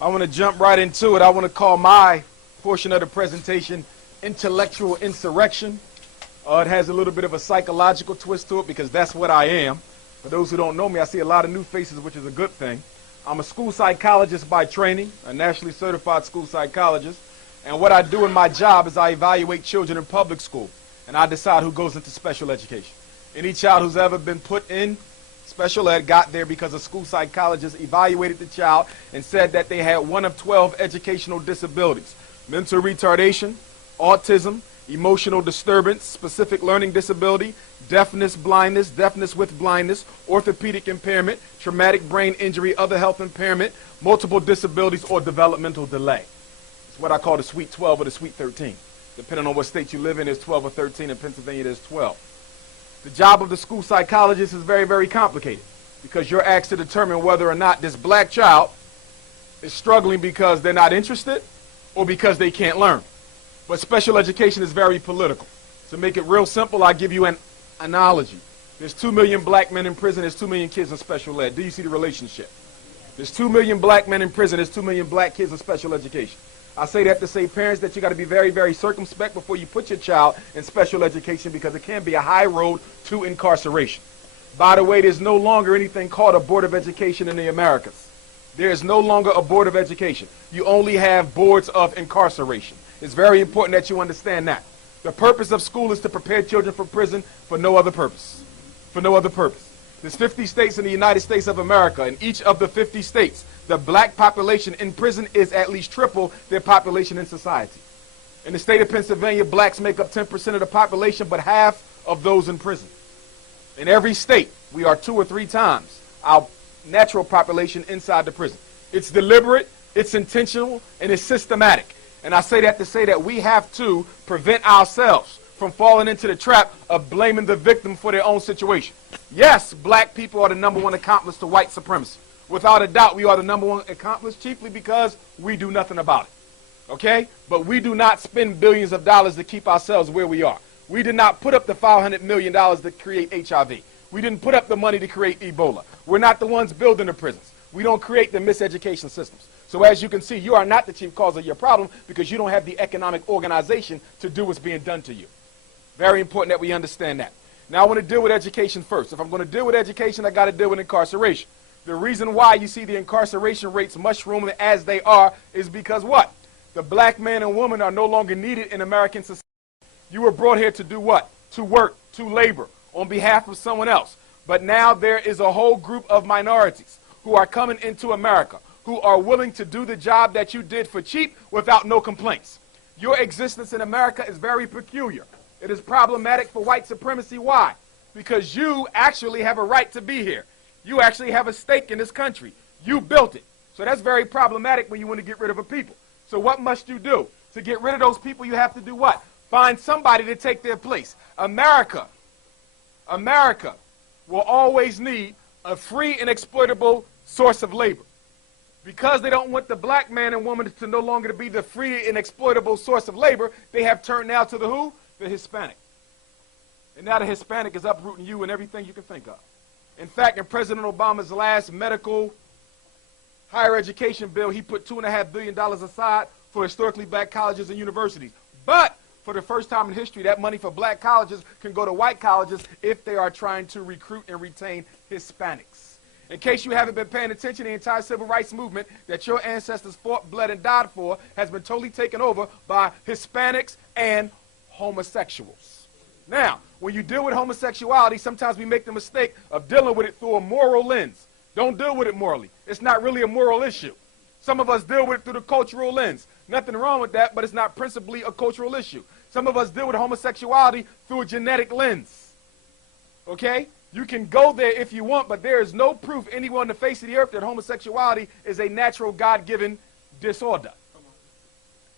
I want to jump right into it. I want to call my portion of the presentation Intellectual Insurrection. It has a little bit of a psychological twist to it because that's what I am. For those who don't know me, I see a lot of new faces, which is a good thing. I'm a school psychologist by training, a nationally certified school psychologist. And what I do in my job is I evaluate children in public school, and I decide who goes into special education. Any child who's ever been put in special ed got there because a school psychologist evaluated the child and said that they had one of 12 educational disabilities: mental retardation, autism, emotional disturbance, specific learning disability, deafness with blindness, orthopedic impairment, traumatic brain injury, other health impairment, multiple disabilities, or developmental delay. It's what I call the Sweet 12 or the Sweet 13. Depending on what state you live in, there's 12 or 13. In Pennsylvania, there's 12. The job of the school psychologist is very, very complicated because you're asked to determine whether or not this black child is struggling because they're not interested or because they can't learn. But special education is very political. To make it real simple, I'll give you an analogy. There's 2 million black men in prison, there's 2 million kids in special ed. Do you see the relationship? There's 2 million black men in prison, there's 2 million black kids in special education. I say that to say, parents, that you got to be very, very circumspect before you put your child in special education because it can be a high road to incarceration. By the way, there's no longer anything called a Board of Education in the Americas. There is no longer a Board of Education. You only have boards of incarceration. It's very important that you understand that. The purpose of school is to prepare children for prison for no other purpose. For no other purpose. There's 50 states in the United States of America. In each of the 50 states, the black population in prison is at least triple their population in society. In the state of Pennsylvania, blacks make up 10% of the population, but half of those in prison. In every state, we are 2 or 3 times our natural population inside the prison. It's deliberate, it's intentional, and it's systematic. And I say that to say that we have to prevent ourselves from falling into the trap of blaming the victim for their own situation. Yes, black people are the #1 accomplice to white supremacy. Without a doubt, we are the #1 accomplice, chiefly because we do nothing about it. Okay? But we do not spend billions of dollars to keep ourselves where we are. We did not put up the $500 million to create HIV. We didn't put up the money to create Ebola. We're not the ones building the prisons. We don't create the miseducation systems. So as you can see, you are not the chief cause of your problem because you don't have the economic organization to do what's being done to you. Very important that we understand that. Now I want to deal with education first. If I'm going to deal with education, I got to deal with incarceration. The reason why you see the incarceration rates mushrooming as they are is because what? The black man and woman are no longer needed in American society. You were brought here to do what? To work, to labor on behalf of someone else. But now there is a whole group of minorities who are coming into America who are willing to do the job that you did for cheap without no complaints. Your existence in America is very peculiar. It is problematic for white supremacy. Why? Because you actually have a right to be here. You actually have a stake in this country. You built it. So that's very problematic when you want to get rid of a people. So what must you do? To get rid of those people, you have to do what? Find somebody to take their place. America will always need a free and exploitable source of labor. Because they don't want the black man and woman to no longer be the free and exploitable source of labor, they have turned now to the who? The Hispanic. And now the Hispanic is uprooting you and everything you can think of. In fact, in President Obama's last medical higher education bill, he put $2.5 billion aside for historically black colleges and universities. But for the first time in history, that money for black colleges can go to white colleges if they are trying to recruit and retain Hispanics. In case you haven't been paying attention, the entire civil rights movement that your ancestors fought, bled, and died for has been totally taken over by Hispanics and homosexuals. Now, when you deal with homosexuality, sometimes we make the mistake of dealing with it through a moral lens. Don't deal with it morally. It's not really a moral issue. Some of us deal with it through the cultural lens. Nothing wrong with that, but it's not principally a cultural issue. Some of us deal with homosexuality through a genetic lens. Okay? You can go there if you want, but there is no proof anywhere on the face of the earth that homosexuality is a natural God-given disorder.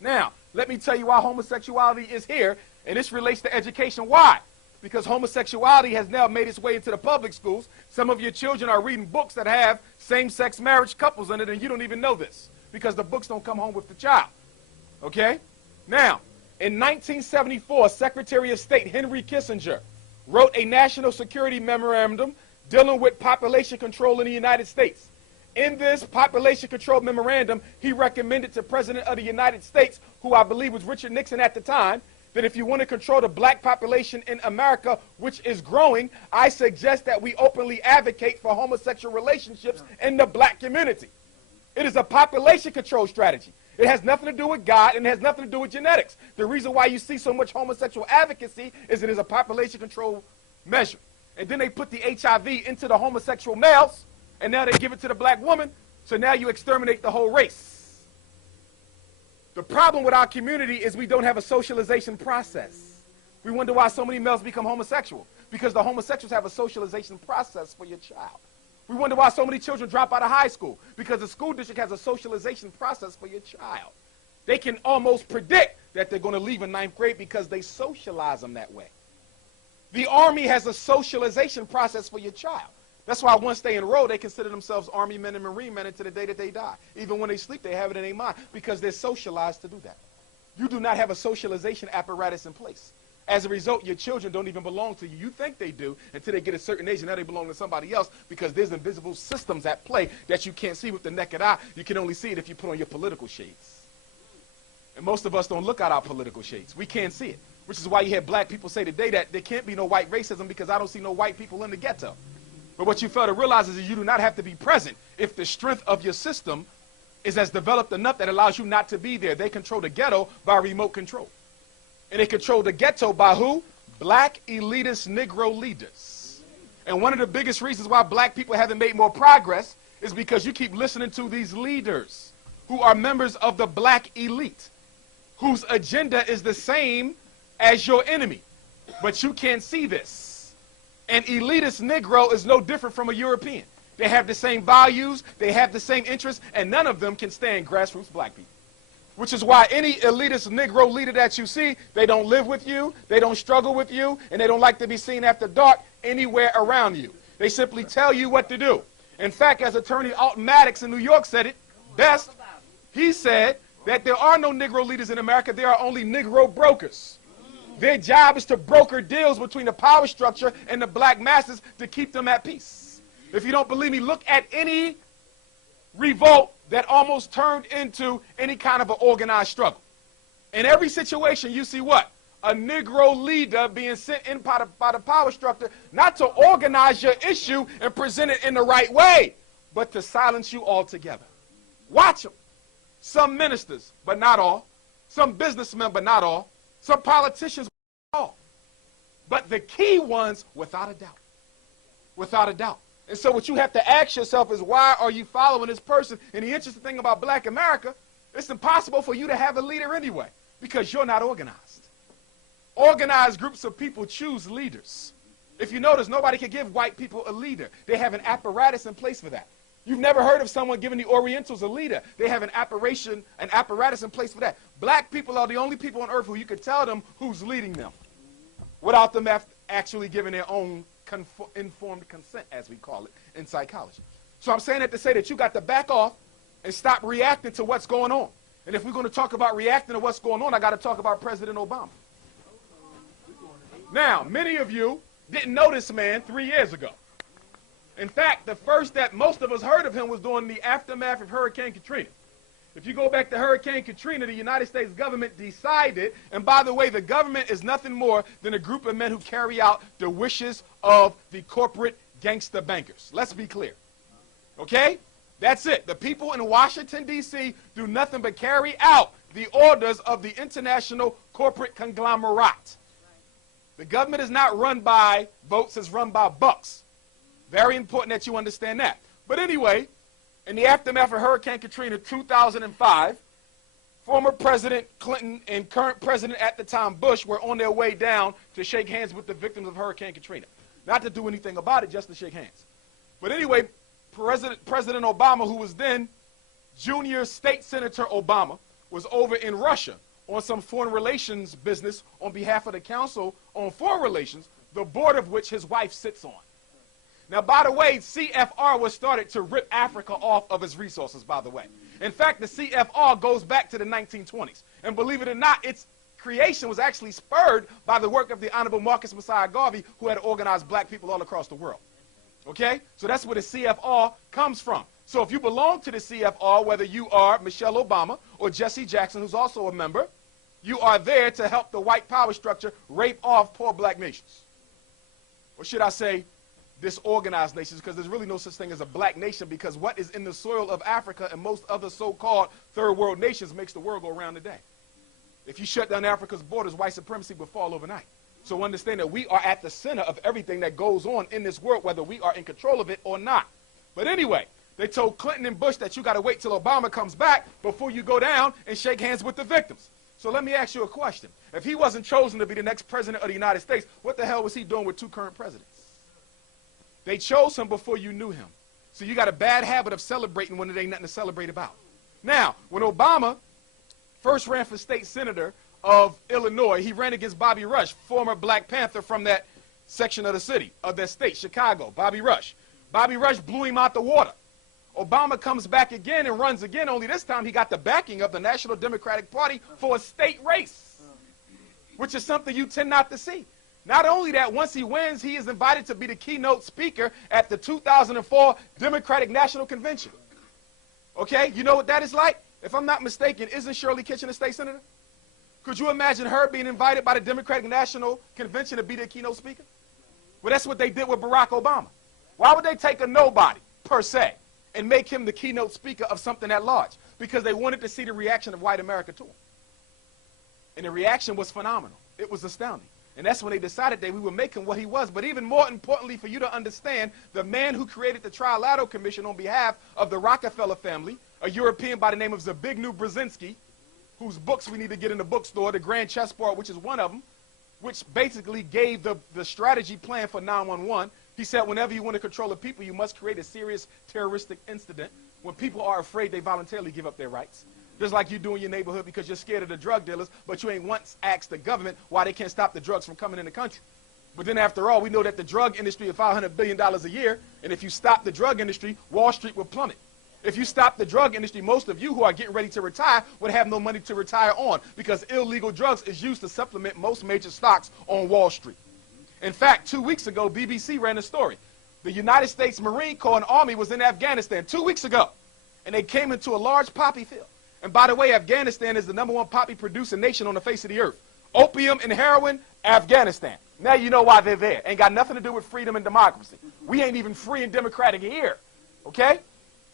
Now, let me tell you why homosexuality is here, and this relates to education. Why? Because homosexuality has now made its way into the public schools. Some of your children are reading books that have same-sex marriage couples in it, and you don't even know this because the books don't come home with the child. Okay? Now, in 1974, Secretary of State Henry Kissinger wrote a national security memorandum dealing with population control in the United States. In this population control memorandum, he recommended to President of the United States, who I believe was Richard Nixon at the time, that if you want to control the black population in America, which is growing, I suggest that we openly advocate for homosexual relationships in the black community. It is a population control strategy. It has nothing to do with God, and it has nothing to do with genetics. The reason why you see so much homosexual advocacy is it is a population control measure. And then they put the HIV into the homosexual males, and now they give it to the black woman, so now you exterminate the whole race. The problem with our community is we don't have a socialization process. We wonder why so many males become homosexual, because the homosexuals have a socialization process for your child. We wonder why so many children drop out of high school, because the school district has a socialization process for your child. They can almost predict that they're going to leave in 9th grade because they socialize them that way. The Army has a socialization process for your child. That's why once they enroll, they consider themselves Army men and Marine men until the day that they die. Even when they sleep, they have it in their mind because they're socialized to do that. You do not have a socialization apparatus in place. As a result, your children don't even belong to you. You think they do until they get a certain age, and now they belong to somebody else because there's invisible systems at play that you can't see with the naked eye. You can only see it if you put on your political shades. And most of us don't look at our political shades. We can't see it, which is why you hear black people say today that there can't be no white racism because I don't see no white people in the ghetto. But what you fail to realize is that you do not have to be present if the strength of your system is as developed enough that allows you not to be there. They control the ghetto by remote control. And they control the ghetto by who? Black elitist Negro leaders. And one of the biggest reasons why black people haven't made more progress is because you keep listening to these leaders who are members of the black elite, whose agenda is the same as your enemy. But you can't see this. An elitist Negro is no different from a European. They have the same values, they have the same interests, and none of them can stand grassroots black people. Which is why any elitist Negro leader that you see, they don't live with you, they don't struggle with you, and they don't like to be seen after dark anywhere around you. They simply tell you what to do. In fact, as Attorney Alton Maddox in New York said it best, he said that there are no Negro leaders in America, there are only Negro brokers. Their job is to broker deals between the power structure and the black masses to keep them at peace. If you don't believe me, look at any revolt that almost turned into any kind of an organized struggle. In every situation, you see what? A Negro leader being sent in by the power structure, not to organize your issue and present it in the right way, but to silence you altogether. Watch them. Some ministers, but not all. Some businessmen, but not all. Some politicians, but not all. But the key ones, without a doubt. Without a doubt. And so what you have to ask yourself is, why are you following this person? And the interesting thing about black America, it's impossible for you to have a leader anyway, because you're not organized. Organized groups of people choose leaders. If you notice, nobody can give white people a leader. They have an apparatus in place for that. You've never heard of someone giving the Orientals a leader. They have an apparatus in place for that. Black people are the only people on earth who you could tell them who's leading them without them actually giving their own informed consent, as we call it in psychology. So I'm saying that to say that you got to back off and stop reacting to what's going on. And if we're going to talk about reacting to what's going on, I got to talk about President Obama. Now, many of you didn't know this man 3 years ago. In fact, the first that most of us heard of him was during the aftermath of Hurricane Katrina. If you go back to Hurricane Katrina, the United States government decided, and by the way, the government is nothing more than a group of men who carry out the wishes of the corporate gangster bankers. Let's be clear. Okay? That's it. The people in Washington, D.C. do nothing but carry out the orders of the international corporate conglomerate. The government is not run by votes, it's run by bucks. Very important that you understand that. But anyway, in the aftermath of Hurricane Katrina 2005, former President Clinton and current president at the time, Bush, were on their way down to shake hands with the victims of Hurricane Katrina. Not to do anything about it, just to shake hands. But anyway, President Obama, who was then Junior State Senator Obama, was over in Russia on some foreign relations business on behalf of the Council on Foreign Relations, the board of which his wife sits on. Now, by the way, CFR was started to rip Africa off of its resources, by the way. In fact, the CFR goes back to the 1920s. And believe it or not, its creation was actually spurred by the work of the Honorable Marcus Messiah Garvey, who had organized black people all across the world. Okay? So that's where the CFR comes from. So if you belong to the CFR, whether you are Michelle Obama or Jesse Jackson, who's also a member, you are there to help the white power structure rape off poor black nations. Or should I say disorganized nations, because there's really no such thing as a black nation, because what is in the soil of Africa and most other so-called third world nations makes the world go around today. If you shut down Africa's borders, white supremacy would fall overnight. So understand that we are at the center of everything that goes on in this world, whether we are in control of it or not. But anyway, they told Clinton and Bush that you got to wait till Obama comes back before you go down and shake hands with the victims. So let me ask you a question. If he wasn't chosen to be the next president of the United States, what the hell was he doing with two current presidents? They chose him before you knew him. So you got a bad habit of celebrating when it ain't nothing to celebrate about. Now, when Obama first ran for state senator of Illinois, he ran against Bobby Rush, former Black Panther from that section of the city, of that state, Chicago, Bobby Rush. Bobby Rush blew him out the water. Obama comes back again and runs again, only this time he got the backing of the National Democratic Party for a state race, which is something you tend not to see. Not only that, once he wins, he is invited to be the keynote speaker at the 2004 Democratic National Convention. Okay, you know what that is like? If I'm not mistaken, isn't Shirley Kitchen a state senator? Could you imagine her being invited by the Democratic National Convention to be the keynote speaker? Well, that's what they did with Barack Obama. Why would they take a nobody, per se, and make him the keynote speaker of something at large? Because they wanted to see the reaction of white America to him. And the reaction was phenomenal. It was astounding. And that's when they decided that we would make him what he was. But even more importantly, for you to understand, the man who created the Trilateral Commission on behalf of the Rockefeller family, a European by the name of Zbigniew Brzezinski, whose books we need to get in the bookstore, The Grand Chessboard, which is one of them, which basically gave the strategy plan for 911. He said whenever you want to control the people, you must create a serious terroristic incident. When people are afraid, they voluntarily give up their rights. Just like you do in your neighborhood because you're scared of the drug dealers, but you ain't once asked the government why they can't stop the drugs from coming in the country. But then after all, we know that the drug industry is $500 billion a year, and if you stop the drug industry, Wall Street will plummet. If you stop the drug industry, most of you who are getting ready to retire would have no money to retire on, because illegal drugs is used to supplement most major stocks on Wall Street. In fact, 2 weeks ago, BBC ran a story. The United States Marine Corps and Army was in Afghanistan 2 weeks ago, and they came into a large poppy field. And by the way, Afghanistan is the #1 poppy producing nation on the face of the earth. Opium and heroin, Afghanistan. Now you know why they're there. Ain't got nothing to do with freedom and democracy. We ain't even free and democratic here. Okay?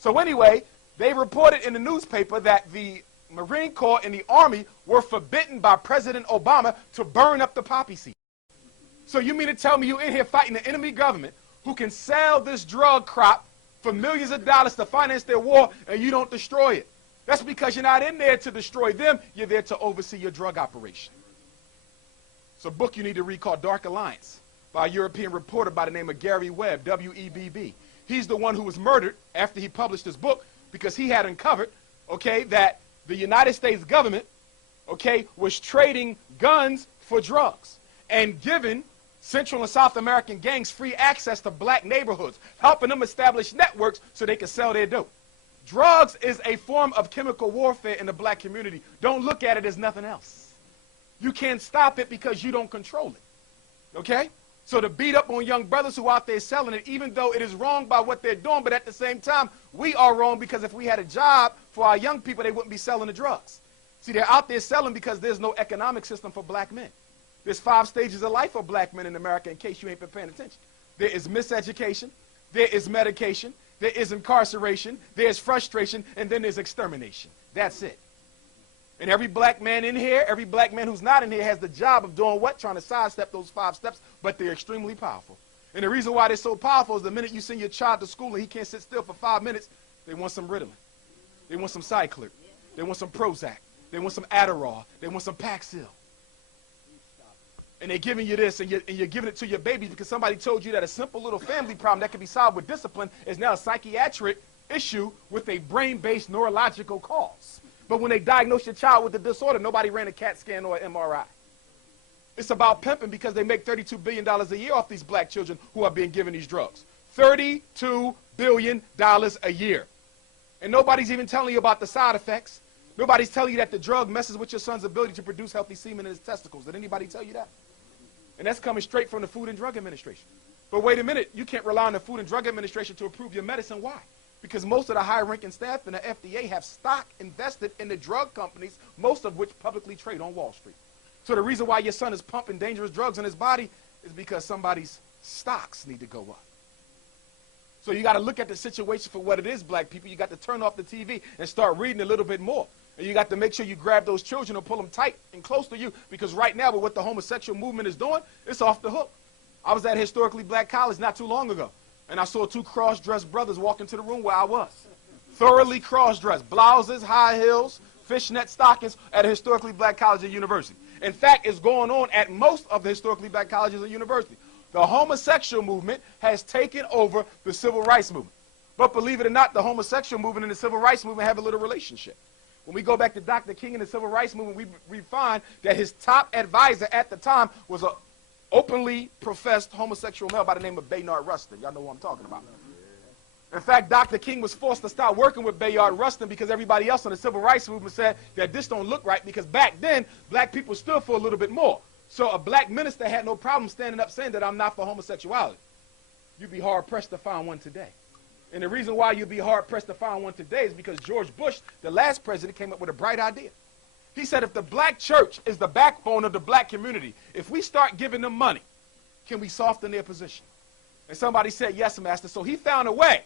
So anyway, they reported in the newspaper that the Marine Corps and the Army were forbidden by President Obama to burn up the poppy seed. So you mean to tell me you're in here fighting the enemy government who can sell this drug crop for millions of dollars to finance their war, and you don't destroy it? That's because you're not in there to destroy them. You're there to oversee your drug operation. It's a book you need to read called Dark Alliance by a European reporter by the name of Gary Webb, W-E-B-B. He's the one who was murdered after he published his book because he had uncovered, okay, that the United States government, okay, was trading guns for drugs and giving Central and South American gangs free access to black neighborhoods, helping them establish networks so they could sell their dope. Drugs is a form of chemical warfare in the black community. Don't look at it as nothing else. You can't stop it because you don't control it. Okay? So to beat up on young brothers who are out there selling it, even though it is wrong by what they're doing, but at the same time, we are wrong because if we had a job for our young people, they wouldn't be selling the drugs. See, they're out there selling because there's no economic system for black men. There's 5 stages of life for black men in America, in case you ain't been paying attention. There is miseducation, there is medication, there is incarceration, there's frustration, and then there's extermination. That's it. And every black man in here, every black man who's not in here has the job of doing what? Trying to sidestep those 5 steps, but they're extremely powerful. And the reason why they're so powerful is the minute you send your child to school and he can't sit still for 5 minutes, they want some Ritalin. They want some Cyclic. They want some Prozac. They want some Adderall. They want some Paxil. And they're giving you this, and you're giving it to your baby because somebody told you that a simple little family problem that can be solved with discipline is now a psychiatric issue with a brain-based neurological cause. But when they diagnose your child with the disorder, nobody ran a CAT scan or an MRI. It's about pimping because they make $32 billion a year off these black children who are being given these drugs. $32 billion a year. And nobody's even telling you about the side effects. Nobody's telling you that the drug messes with your son's ability to produce healthy semen in his testicles. Did anybody tell you that? And that's coming straight from the Food and Drug Administration. But wait a minute, you can't rely on the Food and Drug Administration to approve your medicine. Why? Because most of the high-ranking staff in the FDA have stock invested in the drug companies, most of which publicly trade on Wall Street. So the reason why your son is pumping dangerous drugs in his body is because somebody's stocks need to go up. So you got to look at the situation for what it is, black people. You got to turn off the TV and start reading a little bit more. And you got to make sure you grab those children and pull them tight and close to you, because right now with what the homosexual movement is doing, it's off the hook. I was at a historically black college not too long ago, and I saw two cross-dressed brothers walk into the room where I was. Thoroughly cross-dressed, blouses, high heels, fishnet stockings at a historically black college and university. In fact, it's going on at most of the historically black colleges and universities. The homosexual movement has taken over the civil rights movement. But believe it or not, the homosexual movement and the civil rights movement have a little relationship. When we go back to Dr. King and the civil rights movement, we find that his top advisor at the time was an openly professed homosexual male by the name of Bayard Rustin. Y'all know what I'm talking about. In fact, Dr. King was forced to stop working with Bayard Rustin because everybody else in the civil rights movement said that this don't look right, because back then, black people stood for a little bit more. So a black minister had no problem standing up saying that I'm not for homosexuality. You'd be hard-pressed to find one today. And the reason why you'd be hard-pressed to find one today is because George Bush, the last president, came up with a bright idea. He said, if the black church is the backbone of the black community, if we start giving them money, can we soften their position? And somebody said, yes, Master. So he found a way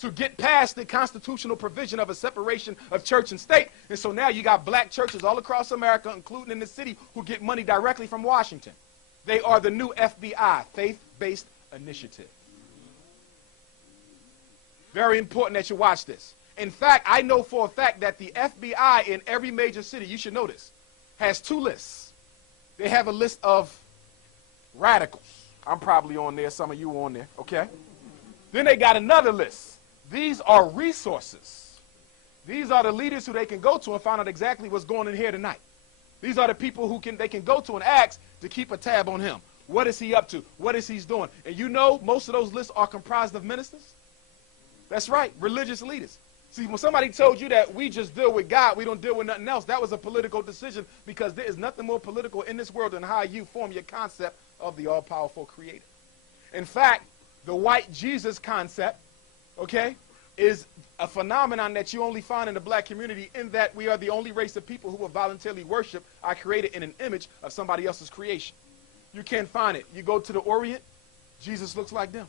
to get past the constitutional provision of a separation of church and state. And so now you got black churches all across America, including in the city, who get money directly from Washington. They are the new FBI, faith-based initiative. Very important that you watch this. In fact, I know for a fact that the FBI in every major city, you should know this, has two lists. They have a list of radicals. I'm probably on there. Some of you are on there, okay? Then they got another list. These are resources. These are the leaders who they can go to and find out exactly what's going on here tonight. These are the people who they can go to and ask to keep a tab on him. What is he up to? What is he doing? And you know, most of those lists are comprised of ministers. That's right, religious leaders. See, when somebody told you that we just deal with God, we don't deal with nothing else, that was a political decision, because there is nothing more political in this world than how you form your concept of the all-powerful creator. In fact, the white Jesus concept, okay, is a phenomenon that you only find in the black community, in that we are the only race of people who will voluntarily worship our creator in an image of somebody else's creation. You can't find it. You go to the Orient, Jesus looks like them.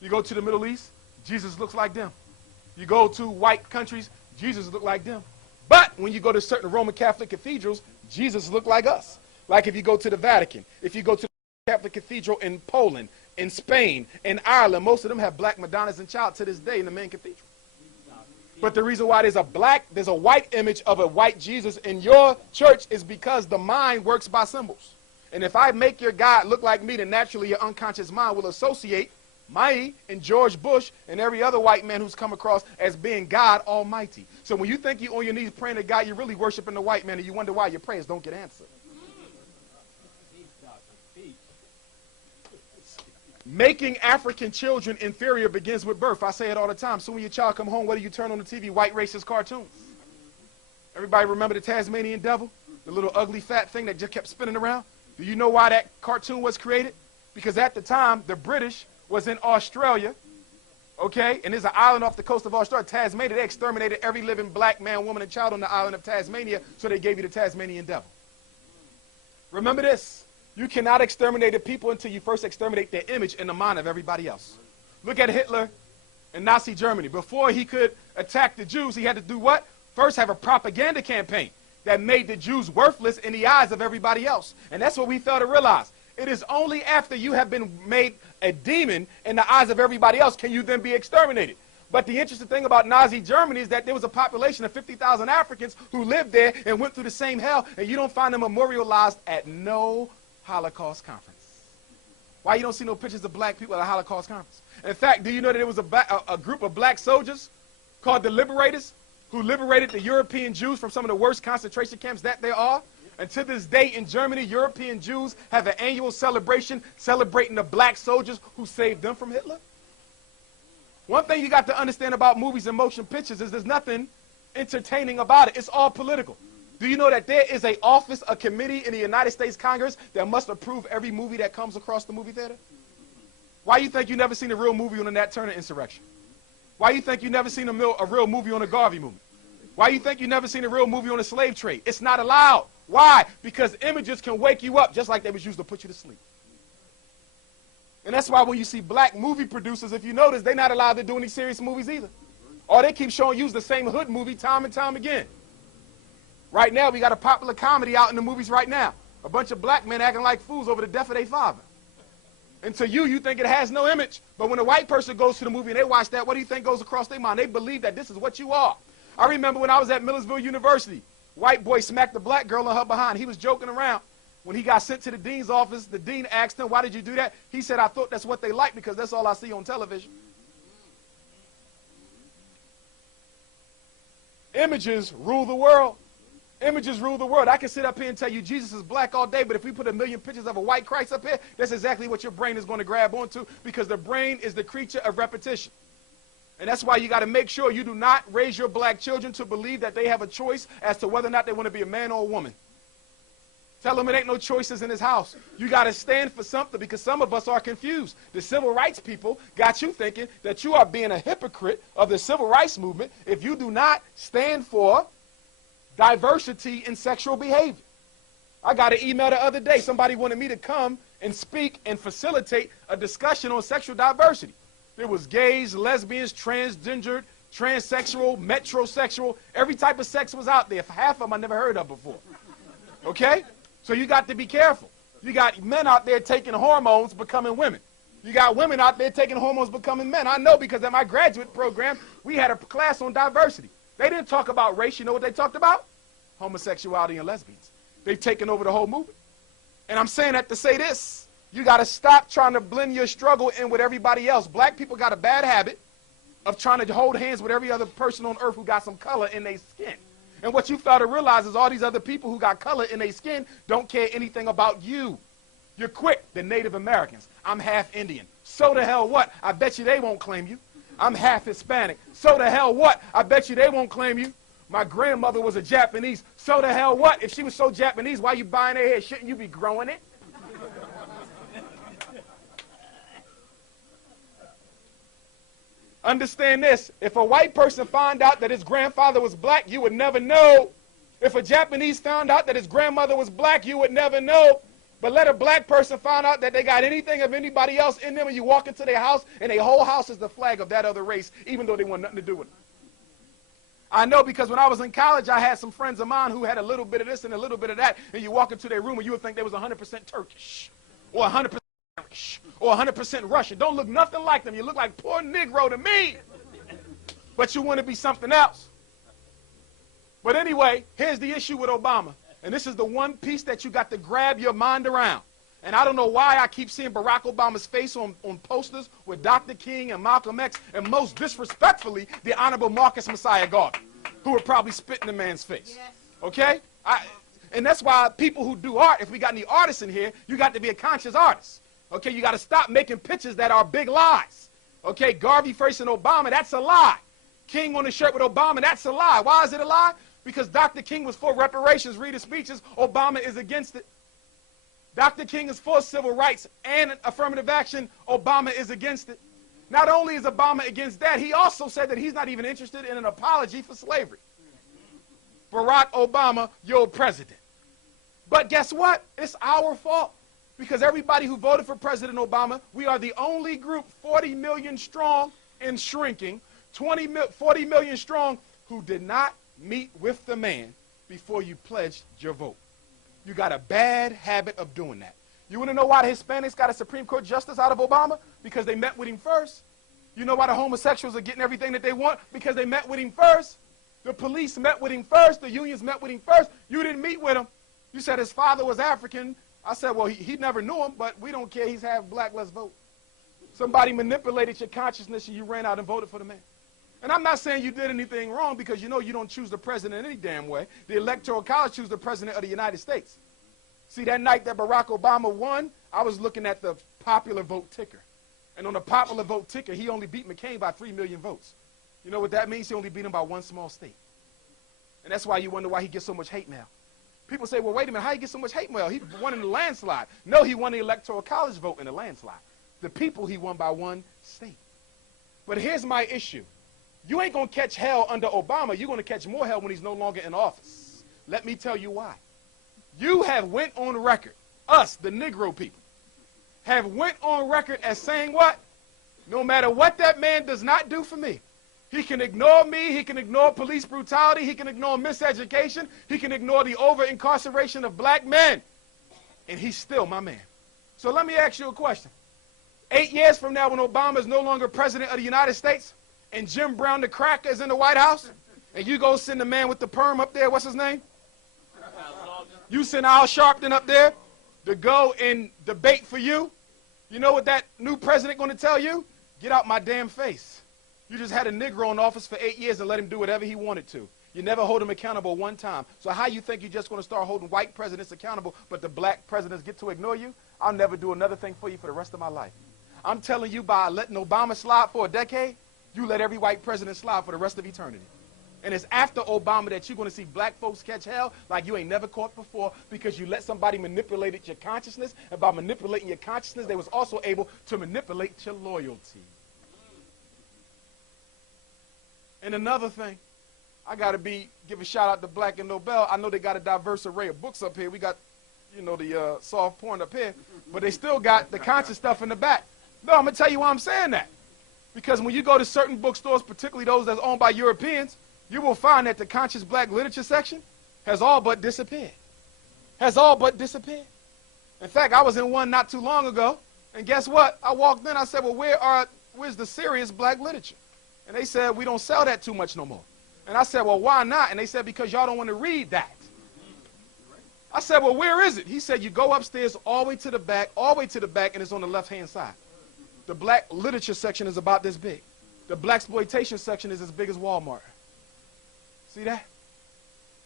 You go to the Middle East, Jesus looks like them. You go to white countries, Jesus look like them. But when you go to certain Roman Catholic cathedrals, Jesus look like us. Like if you go to the Vatican, if you go to the Catholic Cathedral in Poland, in Spain, in Ireland, most of them have black Madonnas and child to this day in the main cathedral. But the reason why there's a white image of a white Jesus in your church is because the mind works by symbols. And if I make your God look like me, then naturally your unconscious mind will associate me and George Bush and every other white man who's come across as being God Almighty. So when you think you're on your knees praying to God, you're really worshiping the white man, and you wonder why your prayers don't get answered. Making African children inferior begins with birth. I say it all the time. So when your child come home, what do you turn on the TV? White racist cartoons. Everybody remember the Tasmanian devil? The little ugly fat thing that just kept spinning around? Do you know why that cartoon was created? Because at the time, the British was in Australia, okay? And there's an island off the coast of Australia, Tasmania. They exterminated every living black man, woman, and child on the island of Tasmania, so they gave you the Tasmanian devil. Remember this. You cannot exterminate a people until you first exterminate their image in the mind of everybody else. Look at Hitler in Nazi Germany. Before he could attack the Jews, he had to do what? First have a propaganda campaign that made the Jews worthless in the eyes of everybody else. And that's what we fail to realize. It is only after you have been made a demon in the eyes of everybody else can you then be exterminated. But the interesting thing about Nazi Germany is that there was a population of 50,000 Africans who lived there and went through the same hell, and you don't find them memorialized at no Holocaust conference. Why you don't see no pictures of black people at a Holocaust conference? In fact, do you know that there was a group of black soldiers called the Liberators who liberated the European Jews from some of the worst concentration camps that there are? And to this day in Germany, European Jews have an annual celebration celebrating the black soldiers who saved them from Hitler. One thing you got to understand about movies and motion pictures is there's nothing entertaining about it. It's all political. Do you know that there is an office, a committee in the United States Congress that must approve every movie that comes across the movie theater? Why you think you never seen a real movie on the Nat Turner insurrection? Why you think you never seen a real movie on the Garvey movement? Why you think you never seen a real movie on the slave trade? It's not allowed. Why? Because images can wake you up just like they was used to put you to sleep. And that's why when you see black movie producers, if you notice, they're not allowed to do any serious movies either. Or they keep showing you the same hood movie time and time again. Right now, we got a popular comedy out in the movies right now. A bunch of black men acting like fools over the death of their father. And to you, you think it has no image. But when a white person goes to the movie and they watch that, what do you think goes across their mind? They believe that this is what you are. I remember when I was at Millersville University, white boy smacked the black girl on her behind. He was joking around. When he got sent to the dean's office, the dean asked him, why did you do that? He said, I thought that's what they like because that's all I see on television. Images rule the world. Images rule the world. I can sit up here and tell you Jesus is black all day, but if we put a million pictures of a white Christ up here, that's exactly what your brain is going to grab onto, because the brain is the creature of repetition. And that's why you got to make sure you do not raise your black children to believe that they have a choice as to whether or not they want to be a man or a woman. Tell them it ain't no choices in this house. You got to stand for something, because some of us are confused. The civil rights people got you thinking that you are being a hypocrite of the civil rights movement if you do not stand for diversity in sexual behavior. I got an email the other day. Somebody wanted me to come and speak and facilitate a discussion on sexual diversity. There was gays, lesbians, transgendered, transsexual, metrosexual. Every type of sex was out there. Half of them I never heard of before. Okay? So you got to be careful. You got men out there taking hormones, becoming women. You got women out there taking hormones, becoming men. I know, because at my graduate program, we had a class on diversity. They didn't talk about race. You know what they talked about? Homosexuality and lesbians. They've taken over the whole movement. And I'm saying that to say this. You got to stop trying to blend your struggle in with everybody else. Black people got a bad habit of trying to hold hands with every other person on earth who got some color in their skin. And what you fail to realize is all these other people who got color in their skin don't care anything about you. You're quick, the Native Americans. I'm half Indian. So the hell what? I bet you they won't claim you. I'm half Hispanic. So the hell what? I bet you they won't claim you. My grandmother was a Japanese. So the hell what? If she was so Japanese, why you buying her hair? Shouldn't you be growing it? Understand this. If a white person found out that his grandfather was black, you would never know. If a Japanese found out that his grandmother was black, you would never know. But let a black person find out that they got anything of anybody else in them, and you walk into their house, and their whole house is the flag of that other race, even though they want nothing to do with it. I know, because when I was in college, I had some friends of mine who had a little bit of this and a little bit of that, and you walk into their room, and you would think they was 100% Turkish, or 100% Irish, or 100% Russian. Don't look nothing like them. You look like poor Negro to me. But you want to be something else. But anyway, here's the issue with Obama. And this is the one piece that you got to grab your mind around. And I don't know why I keep seeing Barack Obama's face on posters with Dr. King and Malcolm X, and most disrespectfully, the Honorable Marcus Messiah Garvey, who would probably spit in the man's face. Okay? And that's why people who do art, if we got any artists in here, you got to be a conscious artist. Okay? You got to stop making pictures that are big lies. Okay? Garvey facing Obama, that's a lie. King on the shirt with Obama, that's a lie. Why is it a lie? Because Dr. King was for reparations, read his speeches. Obama is against it. Dr. King is for civil rights and affirmative action. Obama is against it. Not only is Obama against that, he also said that he's not even interested in an apology for slavery. Barack Obama, your president. But guess what? It's our fault. Because everybody who voted for President Obama, we are the only group 40 million strong and shrinking, 40 million strong, who did not meet with the man before you pledged your vote. You got a bad habit of doing that. You want to know why the Hispanics got a Supreme Court justice out of Obama? Because they met with him first. You know why the homosexuals are getting everything that they want? Because they met with him first. The police met with him first. The unions met with him first. You didn't meet with him. You said his father was African. I said, well, he never knew him, but we don't care. He's half black. Let's vote. Somebody manipulated your consciousness and you ran out and voted for the man. And I'm not saying you did anything wrong, because you know you don't choose the president any damn way. The Electoral College chooses the president of the United States. See, that night that Barack Obama won, I was looking at the popular vote ticker. And on the popular vote ticker, he only beat McCain by 3 million votes. You know what that means? He only beat him by one small state. And that's why you wonder why he gets so much hate mail. People say, well, wait a minute, how he get so much hate mail? He won in the landslide. No, he won the Electoral College vote in the landslide. The people, he won by one state. But here's my issue. You ain't going to catch hell under Obama. You're going to catch more hell when he's no longer in office. Let me tell you why. You have went on record, us, the Negro people, have went on record as saying what? No matter what that man does not do for me, he can ignore me, he can ignore police brutality, he can ignore miseducation, he can ignore the over-incarceration of black men, and he's still my man. So let me ask you a question. 8 years from now, when Obama is no longer president of the United States, and Jim Brown the cracker is in the White House, and you go send the man with the perm up there, what's his name? You send Al Sharpton up there to go and debate for you. You know what that new president going to tell you? Get out my damn face. You just had a Negro in office for 8 years and let him do whatever he wanted to. You never hold him accountable one time. So how you think you're just going to start holding white presidents accountable, but the black presidents get to ignore you? I'll never do another thing for you for the rest of my life. I'm telling you, by letting Obama slide for a decade, you let every white president slide for the rest of eternity. And it's after Obama that you're going to see black folks catch hell like you ain't never caught before, because you let somebody manipulate your consciousness. And by manipulating your consciousness, they was also able to manipulate your loyalty. And another thing, I got to give a shout out to Black and Nobel. I know they got a diverse array of books up here. We got, you know, the soft porn up here, but they still got the conscious stuff in the back. No, I'm going to tell you why I'm saying that. Because when you go to certain bookstores, particularly those that's owned by Europeans, you will find that the conscious black literature section has all but disappeared. Has all but disappeared. In fact, I was in one not too long ago, and guess what? I walked in, I said, well, where's the serious black literature? And they said, we don't sell that too much no more. And I said, well, why not? And they said, because y'all don't want to read that. I said, well, where is it? He said, you go upstairs all the way to the back, and it's on the left-hand side. The black literature section is about this big. The blaxploitation section is as big as Walmart. See that?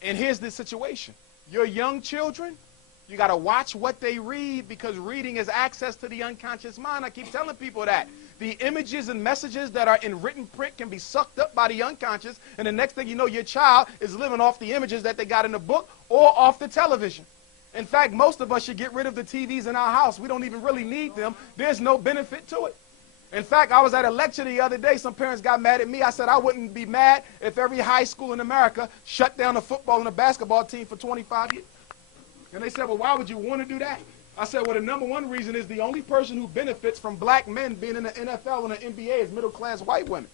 And here's the situation. Your young children, you got to watch what they read, because reading is access to the unconscious mind. I keep telling people that. The images and messages that are in written print can be sucked up by the unconscious, and the next thing you know, your child is living off the images that they got in the book or off the television. In fact, most of us should get rid of the TVs in our house. We don't even really need them. There's no benefit to it. In fact, I was at a lecture the other day. Some parents got mad at me. I said I wouldn't be mad if every high school in America shut down the football and the basketball team for 25 years. And they said, well, why would you want to do that? I said, well, the number one reason is the only person who benefits from black men being in the NFL and the NBA is middle-class white women.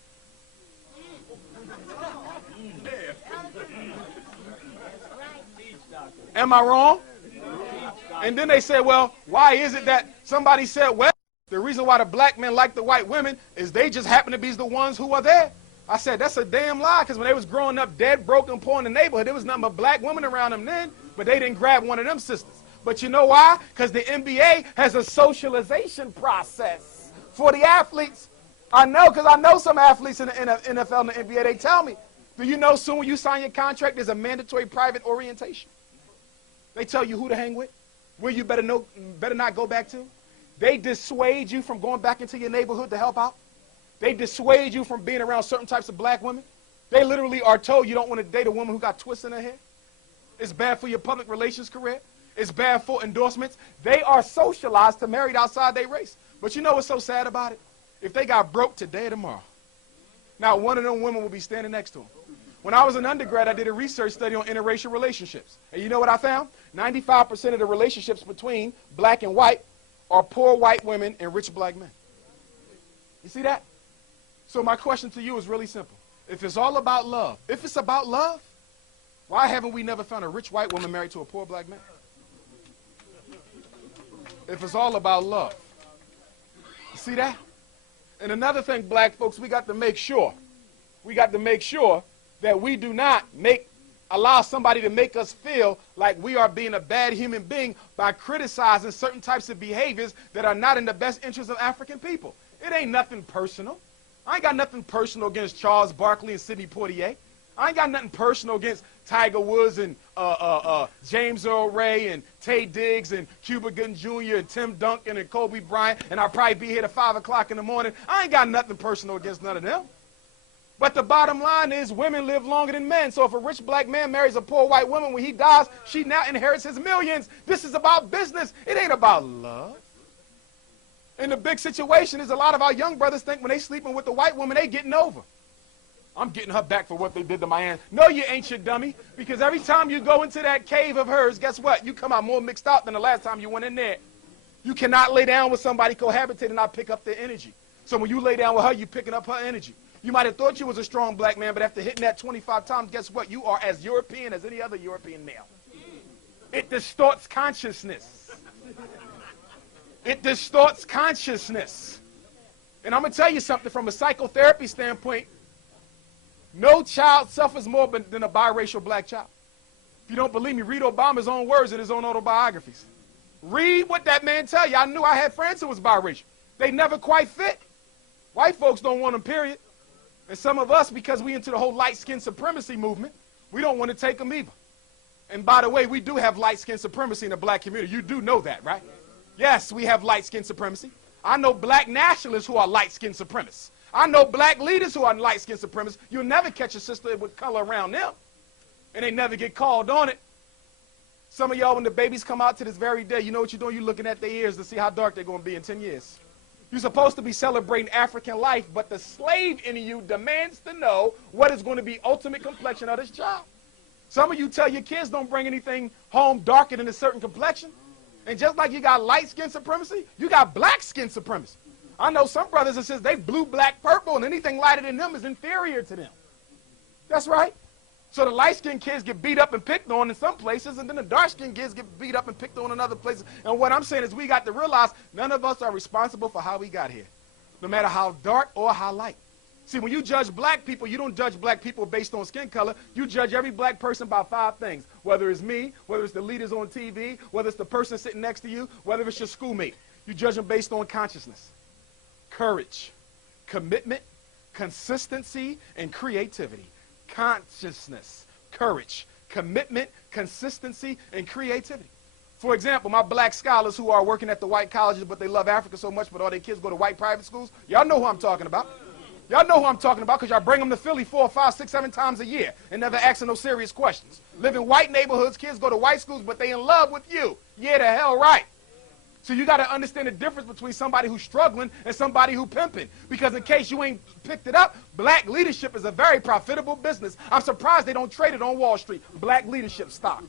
Am I wrong? And then they said, well, why is it that somebody said, well, the reason why the black men like the white women is they just happen to be the ones who are there. I said, that's a damn lie, because when they was growing up dead, broken, poor in the neighborhood, there was nothing but black women around them then, but they didn't grab one of them sisters. But you know why? Because the NBA has a socialization process for the athletes. I know, because I know some athletes in the NFL and the NBA, they tell me, do you know soon when you sign your contract, there's a mandatory private orientation? They tell you who to hang with, where you better not go back to. They dissuade you from going back into your neighborhood to help out. They dissuade you from being around certain types of black women. They literally are told you don't want to date a woman who got twists in her hair. It's bad for your public relations career. It's bad for endorsements. They are socialized to marry outside their race. But you know what's so sad about it? If they got broke today or tomorrow, now one of them women will be standing next to them. When I was an undergrad, I did a research study on interracial relationships. And you know what I found? 95% of the relationships between black and white are poor white women and rich black men. You see that? So my question to you is really simple. If it's all about love, if it's about love, why haven't we never found a rich white woman married to a poor black man? If it's all about love. You see that? And another thing, black folks, we got to make sure that we do not allow somebody to make us feel like we are being a bad human being by criticizing certain types of behaviors that are not in the best interest of African people. It ain't nothing personal. I ain't got nothing personal against Charles Barkley and Sidney Poitier. I ain't got nothing personal against Tiger Woods and James Earl Ray and Tay Diggs and Cuba Gooding Jr. and Tim Duncan and Kobe Bryant, and I'll probably be here at 5 o'clock in the morning. I ain't got nothing personal against none of them. But the bottom line is women live longer than men. So if a rich black man marries a poor white woman, when he dies, she now inherits his millions. This is about business. It ain't about love. And the big situation is a lot of our young brothers think when they sleeping with the white woman, they getting over. I'm getting her back for what they did to my aunt. No, you ain't, you dummy. Because every time you go into that cave of hers, guess what? You come out more mixed out than the last time you went in there. You cannot lay down with somebody, cohabitate, and not pick up their energy. So when you lay down with her, you're picking up her energy. You might have thought you was a strong black man, but after hitting that 25 times, guess what? You are as European as any other European male. It distorts consciousness. It distorts consciousness. And I'm going to tell you something from a psychotherapy standpoint. No child suffers more than a biracial black child. If you don't believe me, read Obama's own words in his own autobiographies. Read what that man tell you. I knew I had friends who was biracial. They never quite fit. White folks don't want them, period. And some of us, because we into the whole light skin supremacy movement, we don't want to take them either. And by the way, we do have light skin supremacy in the black community. You do know that, right? Yes, we have light skin supremacy. I know black nationalists who are light skin supremacists. I know black leaders who are light skin supremacists. You'll never catch a sister with color around them. And they never get called on it. Some of y'all, when the babies come out to this very day, you know what you're doing? You're looking at their ears to see how dark they're going to be in 10 years. You're supposed to be celebrating African life, but the slave in you demands to know what is going to be ultimate complexion of this child. Some of you tell your kids don't bring anything home darker than a certain complexion. And just like you got light skin supremacy, you got black skin supremacy. I know some brothers and sisters, they blue, black, purple, and anything lighter than them is inferior to them. That's right. So the light-skinned kids get beat up and picked on in some places, and then the dark-skinned kids get beat up and picked on in other places. And what I'm saying is we got to realize none of us are responsible for how we got here, no matter how dark or how light. See, when you judge black people, you don't judge black people based on skin color. You judge every black person by 5 things, whether it's me, whether it's the leaders on TV, whether it's the person sitting next to you, whether it's your schoolmate. You judge them based on consciousness, courage, commitment, consistency, and creativity. Consciousness, courage, commitment, consistency, and creativity. For example, my black scholars who are working at the white colleges, but they love Africa so much, but all their kids go to white private schools, y'all know who I'm talking about. Y'all know who I'm talking about because y'all bring them to Philly 4, 5, 6, 7 times a year and never asking no serious questions. Live in white neighborhoods, kids go to white schools, but they in love with you. Yeah, the hell right. So you got to understand the difference between somebody who's struggling and somebody who pimping. Because in case you ain't picked it up, black leadership is a very profitable business. I'm surprised they don't trade it on Wall Street. Black leadership stock.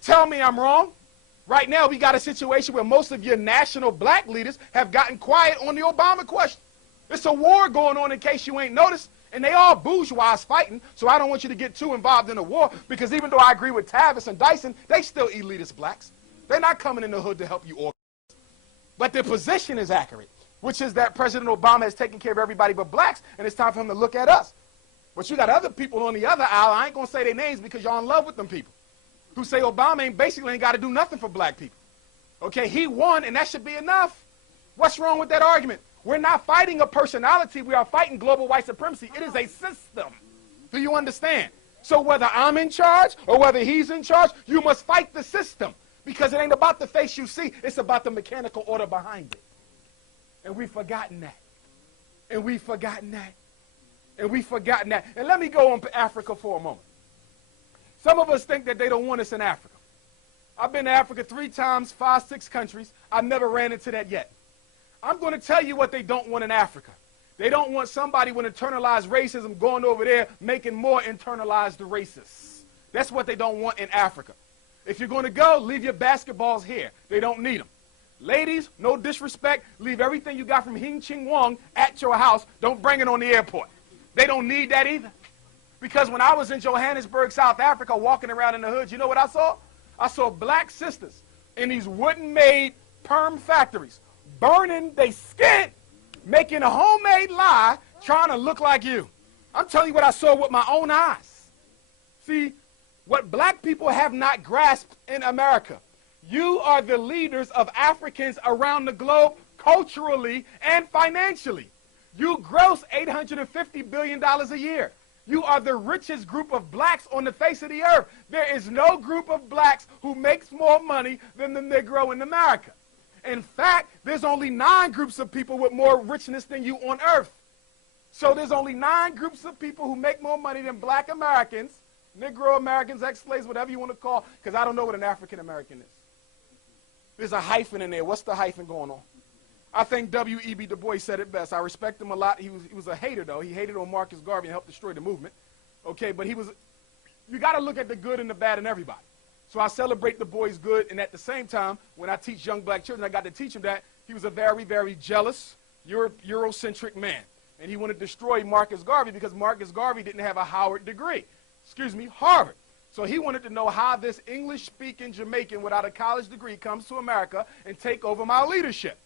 Tell me I'm wrong. Right now we got a situation where most of your national black leaders have gotten quiet on the Obama question. It's a war going on in case you ain't noticed. And they all bourgeois fighting, so I don't want you to get too involved in the war, because even though I agree with Tavis and Dyson, they still elitist blacks. They're not coming in the hood to help you organize. But their position is accurate, which is that President Obama has taken care of everybody but blacks, and it's time for him to look at us. But you got other people on the other aisle, I ain't going to say their names because y'all in love with them people, who say Obama basically ain't got to do nothing for black people. Okay, he won, and that should be enough. What's wrong with that argument? We're not fighting a personality. We are fighting global white supremacy. It is a system. Do you understand? So whether I'm in charge or whether he's in charge, you must fight the system. Because it ain't about the face you see. It's about the mechanical order behind it. And we've forgotten that. And we've forgotten that. And we've forgotten that. And let me go on to Africa for a moment. Some of us think that they don't want us in Africa. I've been to Africa 3 times, 5, 6 countries. I've never ran into that yet. I'm going to tell you what they don't want in Africa. They don't want somebody with internalized racism going over there making more internalized racists. That's what they don't want in Africa. If you're going to go, leave your basketballs here. They don't need them. Ladies, no disrespect, leave everything you got from Hing Ching Wong at your house. Don't bring it on the airport. They don't need that either. Because when I was in Johannesburg, South Africa, walking around in the hood, you know what I saw? I saw black sisters in these wooden-made perm factories, burning they skin, making a homemade lie, trying to look like you. I'm telling you what I saw with my own eyes. See, what black people have not grasped in America, you are the leaders of Africans around the globe culturally and financially. You gross $850 billion a year. You are the richest group of blacks on the face of the earth. There is no group of blacks who makes more money than the Negro in America. In fact, there's only 9 groups of people with more richness than you on earth. So there's only 9 groups of people who make more money than black Americans, Negro Americans, ex-slaves, whatever you want to call, because I don't know what an African American is. There's a hyphen in there. What's the hyphen going on? I think W.E.B. Du Bois said it best. I respect him a lot. He was a hater, though. He hated on Marcus Garvey and helped destroy the movement. Okay, but you got to look at the good and the bad in everybody. So I celebrate Du Bois' good, and at the same time, when I teach young black children, I got to teach them that he was a very, very jealous, Eurocentric man. And he wanted to destroy Marcus Garvey because Marcus Garvey didn't have a Howard degree. Harvard. So he wanted to know how this English-speaking Jamaican without a college degree comes to America and take over my leadership.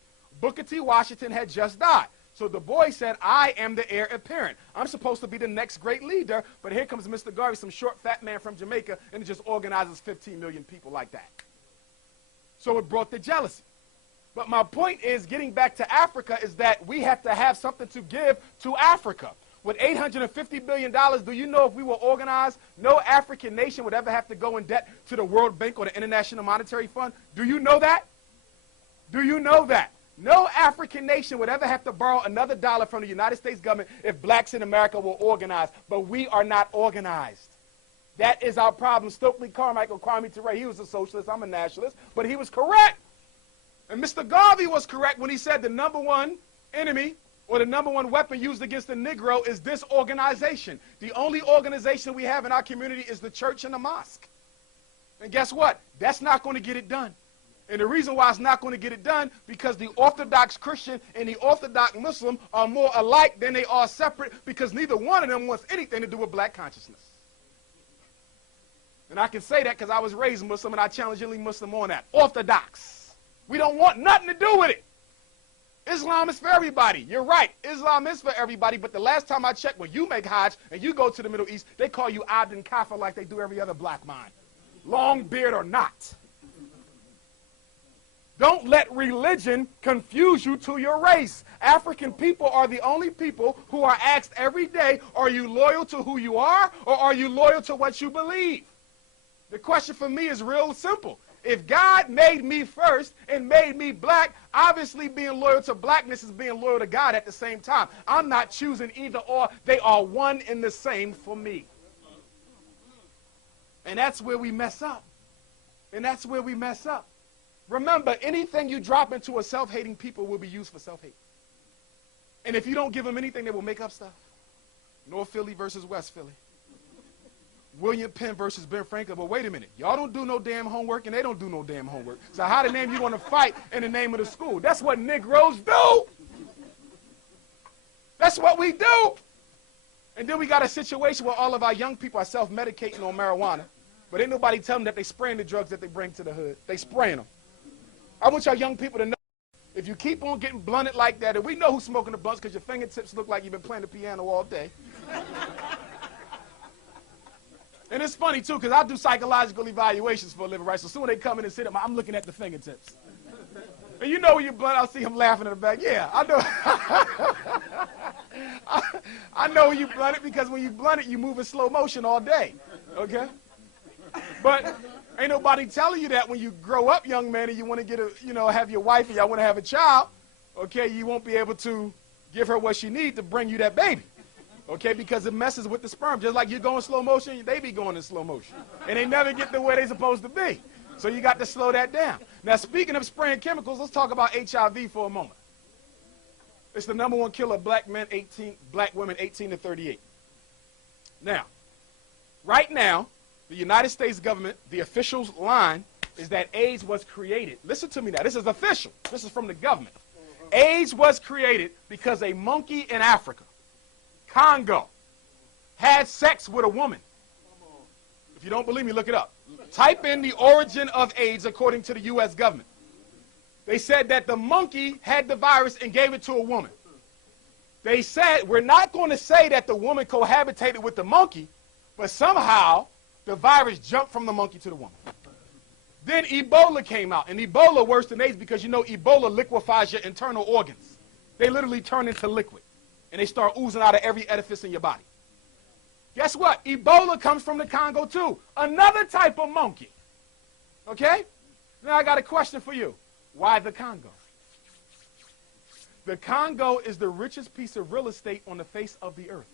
Booker T. Washington had just died. So Du Bois said, I am the heir apparent. I'm supposed to be the next great leader, but here comes Mr. Garvey, some short, fat man from Jamaica, and it just organizes 15 million people like that. So it brought the jealousy. But my point is, getting back to Africa, is that we have to have something to give to Africa. With $850 billion, do you know if we were organized, no African nation would ever have to go in debt to the World Bank or the International Monetary Fund? Do you know that? Do you know that? No African nation would ever have to borrow another dollar from the United States government if blacks in America were organized. But we are not organized. That is our problem. Stokely Carmichael, Kwame Ture, he was a socialist, I'm a nationalist, but he was correct. And Mr. Garvey was correct when he said the number one enemy or the number one weapon used against the Negro is disorganization. The only organization we have in our community is the church and the mosque. And guess what? That's not going to get it done. And the reason why it's not going to get it done, because the Orthodox Christian and the Orthodox Muslim are more alike than they are separate, because neither one of them wants anything to do with black consciousness. And I can say that because I was raised Muslim and I challenge any Muslim on that. Orthodox. We don't want nothing to do with it. Islam is for everybody. You're right. Islam is for everybody, but the last time I checked, when you make Hajj and you go to the Middle East, they call you Abd and Kafir like they do every other black man. Long beard or not. Don't let religion confuse you to your race. African people are the only people who are asked every day, are you loyal to who you are, or are you loyal to what you believe? The question for me is real simple. If God made me first and made me black, obviously being loyal to blackness is being loyal to God at the same time. I'm not choosing either or. They are one and the same for me. And that's where we mess up. And that's where we mess up. Remember, anything you drop into a self-hating people will be used for self-hate. And if you don't give them anything, they will make up stuff. North Philly versus West Philly. William Penn versus Ben Franklin. But wait a minute. Y'all don't do no damn homework, and they don't do no damn homework. So how the name you want to fight in the name of the school? That's what Negroes do. That's what we do. And then we got a situation where all of our young people are self-medicating on marijuana. But ain't nobody telling them that they spraying the drugs that they bring to the hood. They spraying them. I want y'all young people to know, if you keep on getting blunted like that, and we know who's smoking the blunts because your fingertips look like you've been playing the piano all day. And it's funny, too, because I do psychological evaluations for a living, right? So soon they come in and sit up, I'm looking at the fingertips. And you know when you blunt, I'll see him laughing in the back. Yeah, I know. I know when you blunt it, because when you blunt it, you move in slow motion all day, okay? But ain't nobody telling you that when you grow up, young man, and you want to get have your wife and y'all want to have a child, okay, you won't be able to give her what she needs to bring you that baby. Okay, because it messes with the sperm. Just like you go in slow motion, they be going in slow motion. And they never get to where they're supposed to be. So you got to slow that down. Now, speaking of spraying chemicals, let's talk about HIV for a moment. It's the number one killer of black women 18 to 38. Now, right now, the United States government, the official's line is that AIDS was created. Listen to me now. This is official. This is from the government. AIDS was created because a monkey in Africa, Congo, had sex with a woman. If you don't believe me, look it up. Type in the origin of AIDS according to the U.S. government. They said that the monkey had the virus and gave it to a woman. They said, we're not going to say that the woman cohabitated with the monkey, but somehow the virus jumped from the monkey to the woman. Then Ebola came out, and Ebola worse than AIDS because you know Ebola liquefies your internal organs. They literally turn into liquid. And they start oozing out of every edifice in your body. Guess what? Ebola comes from the Congo too. Another type of monkey. Okay? Now I got a question for you. Why the Congo? The Congo is the richest piece of real estate on the face of the earth.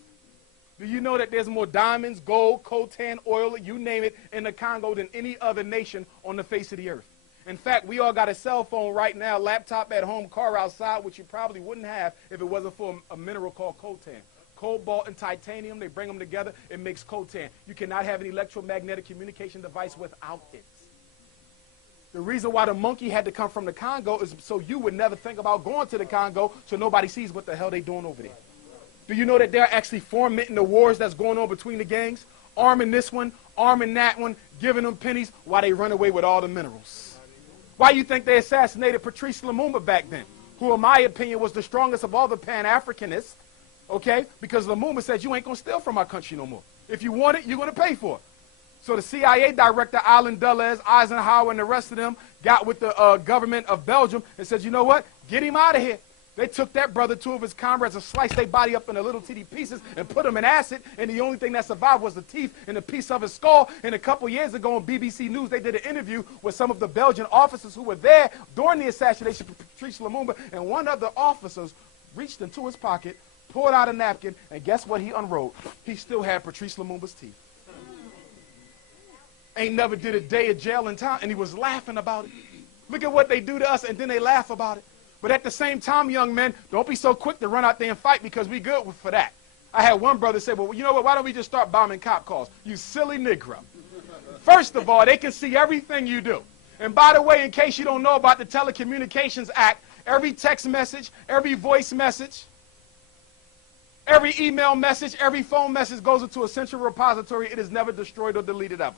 Do you know that there's more diamonds, gold, coltan, oil, you name it, in the Congo than any other nation on the face of the earth? In fact, we all got a cell phone right now, laptop at home, car outside, which you probably wouldn't have if it wasn't for a mineral called coltan. Cobalt and titanium, they bring them together, it makes coltan. You cannot have an electromagnetic communication device without it. The reason why the monkey had to come from the Congo is so you would never think about going to the Congo so nobody sees what the hell they doing over there. Do you know that they're actually fomenting the wars that's going on between the gangs? Arming this one, arming that one, giving them pennies while they run away with all the minerals. Why you think they assassinated Patrice Lumumba back then, who in my opinion was the strongest of all the Pan-Africanists, okay? Because Lumumba said, you ain't going to steal from our country no more. If you want it, you're going to pay for it. So the CIA director, Allen Dulles, Eisenhower, and the rest of them got with the government of Belgium and said, you know what? Get him out of here. They took that brother, two of his comrades, and sliced their body up into little teeny pieces and put them in acid, and the only thing that survived was the teeth and a piece of his skull. And a couple years ago on BBC News, they did an interview with some of the Belgian officers who were there during the assassination of Patrice Lumumba, and one of the officers reached into his pocket, pulled out a napkin, and guess what he unrolled? He still had Patrice Lumumba's teeth. Ain't never did a day of jail in time, and he was laughing about it. Look at what they do to us, and then they laugh about it. But at the same time, young men, don't be so quick to run out there and fight because we good for that. I had one brother say, well, you know what, why don't we just start bombing cop cars? You silly Negro. First of all, they can see everything you do. And by the way, in case you don't know about the Telecommunications Act, every text message, every voice message, every email message, every phone message goes into a central repository. It is never destroyed or deleted ever.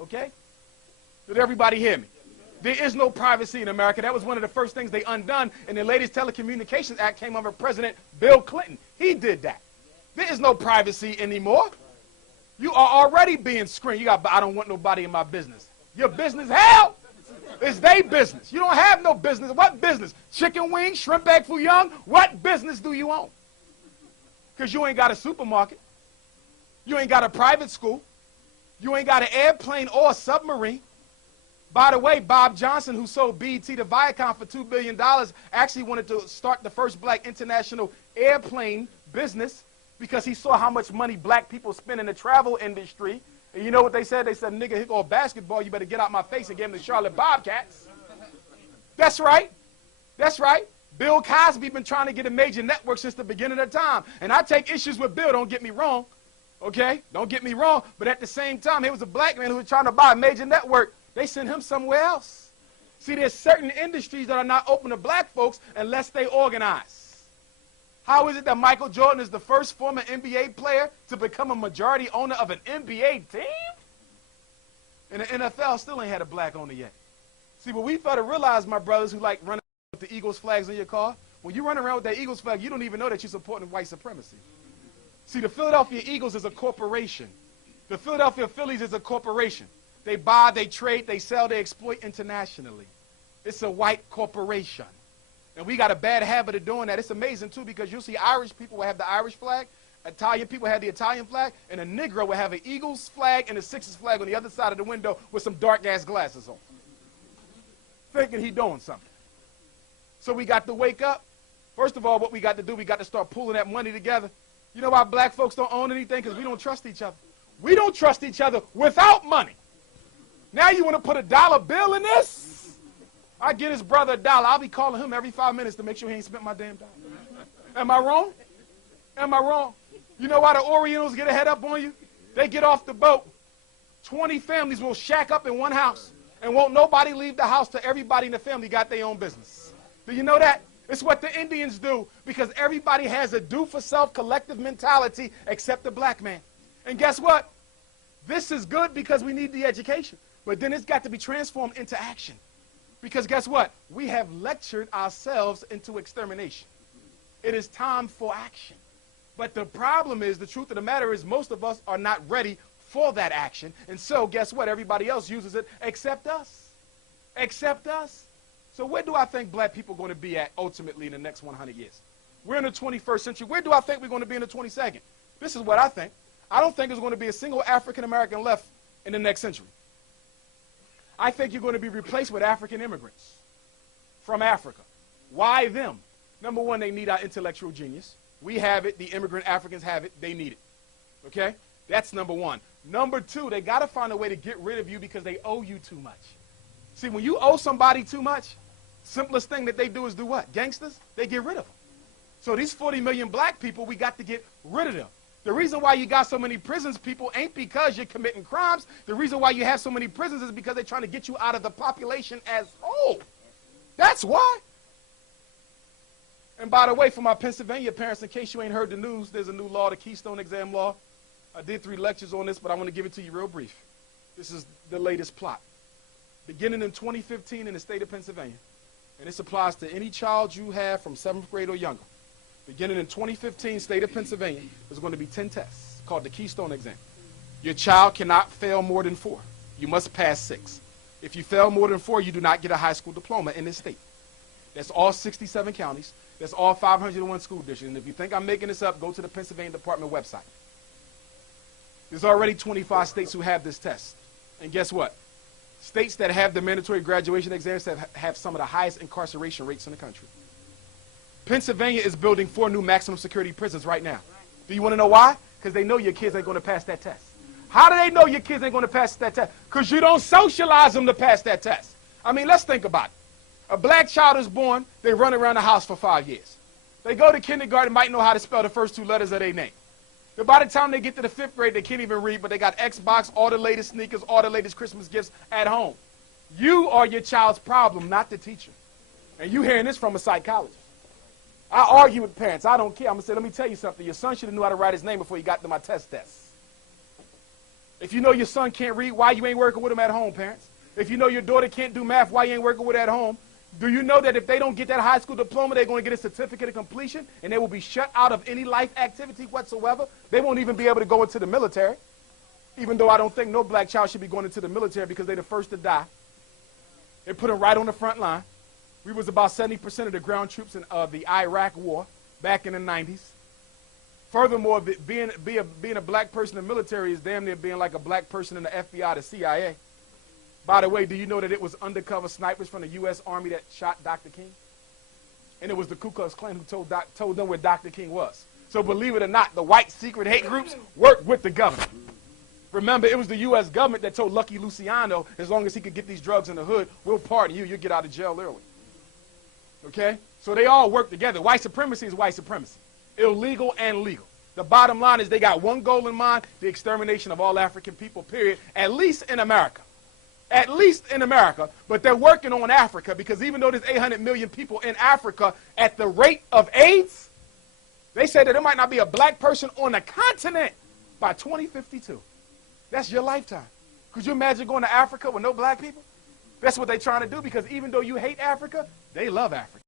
Okay? Did everybody hear me? There is no privacy in America. That was one of the first things they undone, and the latest Telecommunications Act came under President Bill Clinton. He did that. There is no privacy anymore. You are already being screened. You got, I don't want nobody in my business. Your business? Hell! It's their business. You don't have no business. What business? Chicken wings, shrimp egg foo young? What business do you own? Because you ain't got a supermarket. You ain't got a private school. You ain't got an airplane or a submarine. By the way, Bob Johnson, who sold BET to Viacom for $2 billion, actually wanted to start the first black international airplane business because he saw how much money black people spend in the travel industry. And you know what they said? They said, nigga, here go a basketball. You better get out my face, and gave him the Charlotte Bobcats. That's right. That's right. Bill Cosby been trying to get a major network since the beginning of time. And I take issues with Bill, don't get me wrong. Okay? Don't get me wrong. But at the same time, he was a black man who was trying to buy a major network. They sent him somewhere else. See, there's certain industries that are not open to black folks unless they organize. How is it that Michael Jordan is the first former NBA player to become a majority owner of an NBA team? And the NFL still ain't had a black owner yet. See, what we fail to realize, my brothers who like running with the Eagles flags in your car, when you run around with that Eagles flag, you don't even know that you're supporting white supremacy. See, the Philadelphia Eagles is a corporation. The Philadelphia Phillies is a corporation. They buy, they trade, they sell, they exploit internationally. It's a white corporation. And we got a bad habit of doing that. It's amazing, too, because you'll see Irish people will have the Irish flag, Italian people have the Italian flag, and a Negro will have an Eagles flag and a Sixers flag on the other side of the window with some dark-ass glasses on, thinking he doing something. So we got to wake up. First of all, what we got to do, we got to start pulling that money together. You know why black folks don't own anything? Because we don't trust each other. We don't trust each other without money. Now you want to put a dollar bill in this? I get his brother $1. I'll be calling him every 5 minutes to make sure he ain't spent my damn dollar. Am I wrong? Am I wrong? You know why the Orientals get a head up on you? They get off the boat. 20 families will shack up in one house, and won't nobody leave the house till everybody in the family got their own business. Do you know that? It's what the Indians do, because everybody has a do-for-self collective mentality except the black man. And guess what? This is good because we need the education. But then it's got to be transformed into action. Because guess what? We have lectured ourselves into extermination. It is time for action. But the problem is, the truth of the matter is, most of us are not ready for that action. And so guess what? Everybody else uses it except us. Except us. So where do I think black people are going to be at ultimately in the next 100 years? We're in the 21st century. Where do I think we're going to be in the 22nd? This is what I think. I don't think there's going to be a single African American left in the next century. I think you're going to be replaced with African immigrants from Africa. Why them? Number one, they need our intellectual genius. We have it. The immigrant Africans have it. They need it. Okay? That's number one. Number two, they got to find a way to get rid of you because they owe you too much. See, when you owe somebody too much, simplest thing that they do is do what? Gangsters, they get rid of them. So these 40 million black people, we got to get rid of them. The reason why you got so many prisons, people, ain't because you're committing crimes. The reason why you have so many prisons is because they're trying to get you out of the population as whole. That's why. And by the way, for my Pennsylvania parents, in case you ain't heard the news, there's a new law, the Keystone Exam law. I did 3 lectures on this, but I want to give it to you real brief. This is the latest plot. Beginning in 2015 in the state of Pennsylvania, and this applies to any child you have from 7th grade or younger. Beginning in 2015, state of Pennsylvania, there's going to be 10 tests called the Keystone Exam. Your child cannot fail more than 4. You must pass 6. If you fail more than 4, you do not get a high school diploma in this state. That's all 67 counties. That's all 501 school districts. And if you think I'm making this up, go to the Pennsylvania Department website. There's already 25 states who have this test. And guess what? States that have the mandatory graduation exams have some of the highest incarceration rates in the country. Pennsylvania is building 4 new maximum security prisons right now. Do you want to know why? Because they know your kids ain't going to pass that test. How do they know your kids ain't going to pass that test? Because you don't socialize them to pass that test. I mean, let's think about it. A black child is born, they run around the house for 5 years. They go to kindergarten, might know how to spell the first 2 letters of their name. But by the time they get to the 5th grade, they can't even read, but they got Xbox, all the latest sneakers, all the latest Christmas gifts at home. You are your child's problem, not the teacher. And you hearing this from a psychologist. I argue with parents. I don't care. I'm going to say, let me tell you something. Your son should have knew how to write his name before he got to my test. If you know your son can't read, why you ain't working with him at home, parents? If you know your daughter can't do math, why you ain't working with her at home? Do you know that if they don't get that high school diploma, they're going to get a certificate of completion, and they will be shut out of any life activity whatsoever? They won't even be able to go into the military, even though I don't think no black child should be going into the military because they're the first to die. They put them right on the front line. We was about 70% of the ground troops in the Iraq war back in the 90s. Furthermore, being a black person in the military is damn near being like a black person in the FBI, the CIA. By the way, do you know that it was undercover snipers from the U.S. Army that shot Dr. King? And it was the Ku Klux Klan who told them where Dr. King was. So believe it or not, the white secret hate groups worked with the government. Remember, it was the U.S. government that told Lucky Luciano, as long as he could get these drugs in the hood, we'll pardon you, you'll get out of jail early. Okay? So they all work together. White supremacy is white supremacy. Illegal and legal. The bottom line is they got one goal in mind, the extermination of all African people, period, at least in America. At least in America, but they're working on Africa because even though there's 800 million people in Africa at the rate of AIDS, they said that there might not be a black person on the continent by 2052. That's your lifetime. Could you imagine going to Africa with no black people? That's what they're trying to do because even though you hate Africa, they love Africa.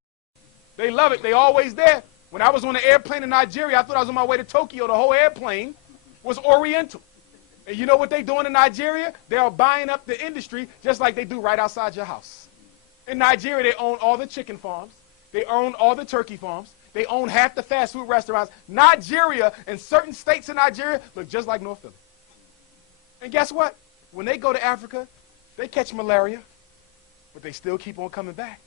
They love it. They always there. When I was on an airplane in Nigeria, I thought I was on my way to Tokyo. The whole airplane was Oriental. And you know what they're doing in Nigeria? They are buying up the industry just like they do right outside your house. In Nigeria, they own all the chicken farms. They own all the turkey farms. They own half the fast food restaurants. Nigeria and certain states in Nigeria look just like North Philly. And guess what? When they go to Africa, they catch malaria, but they still keep on coming back.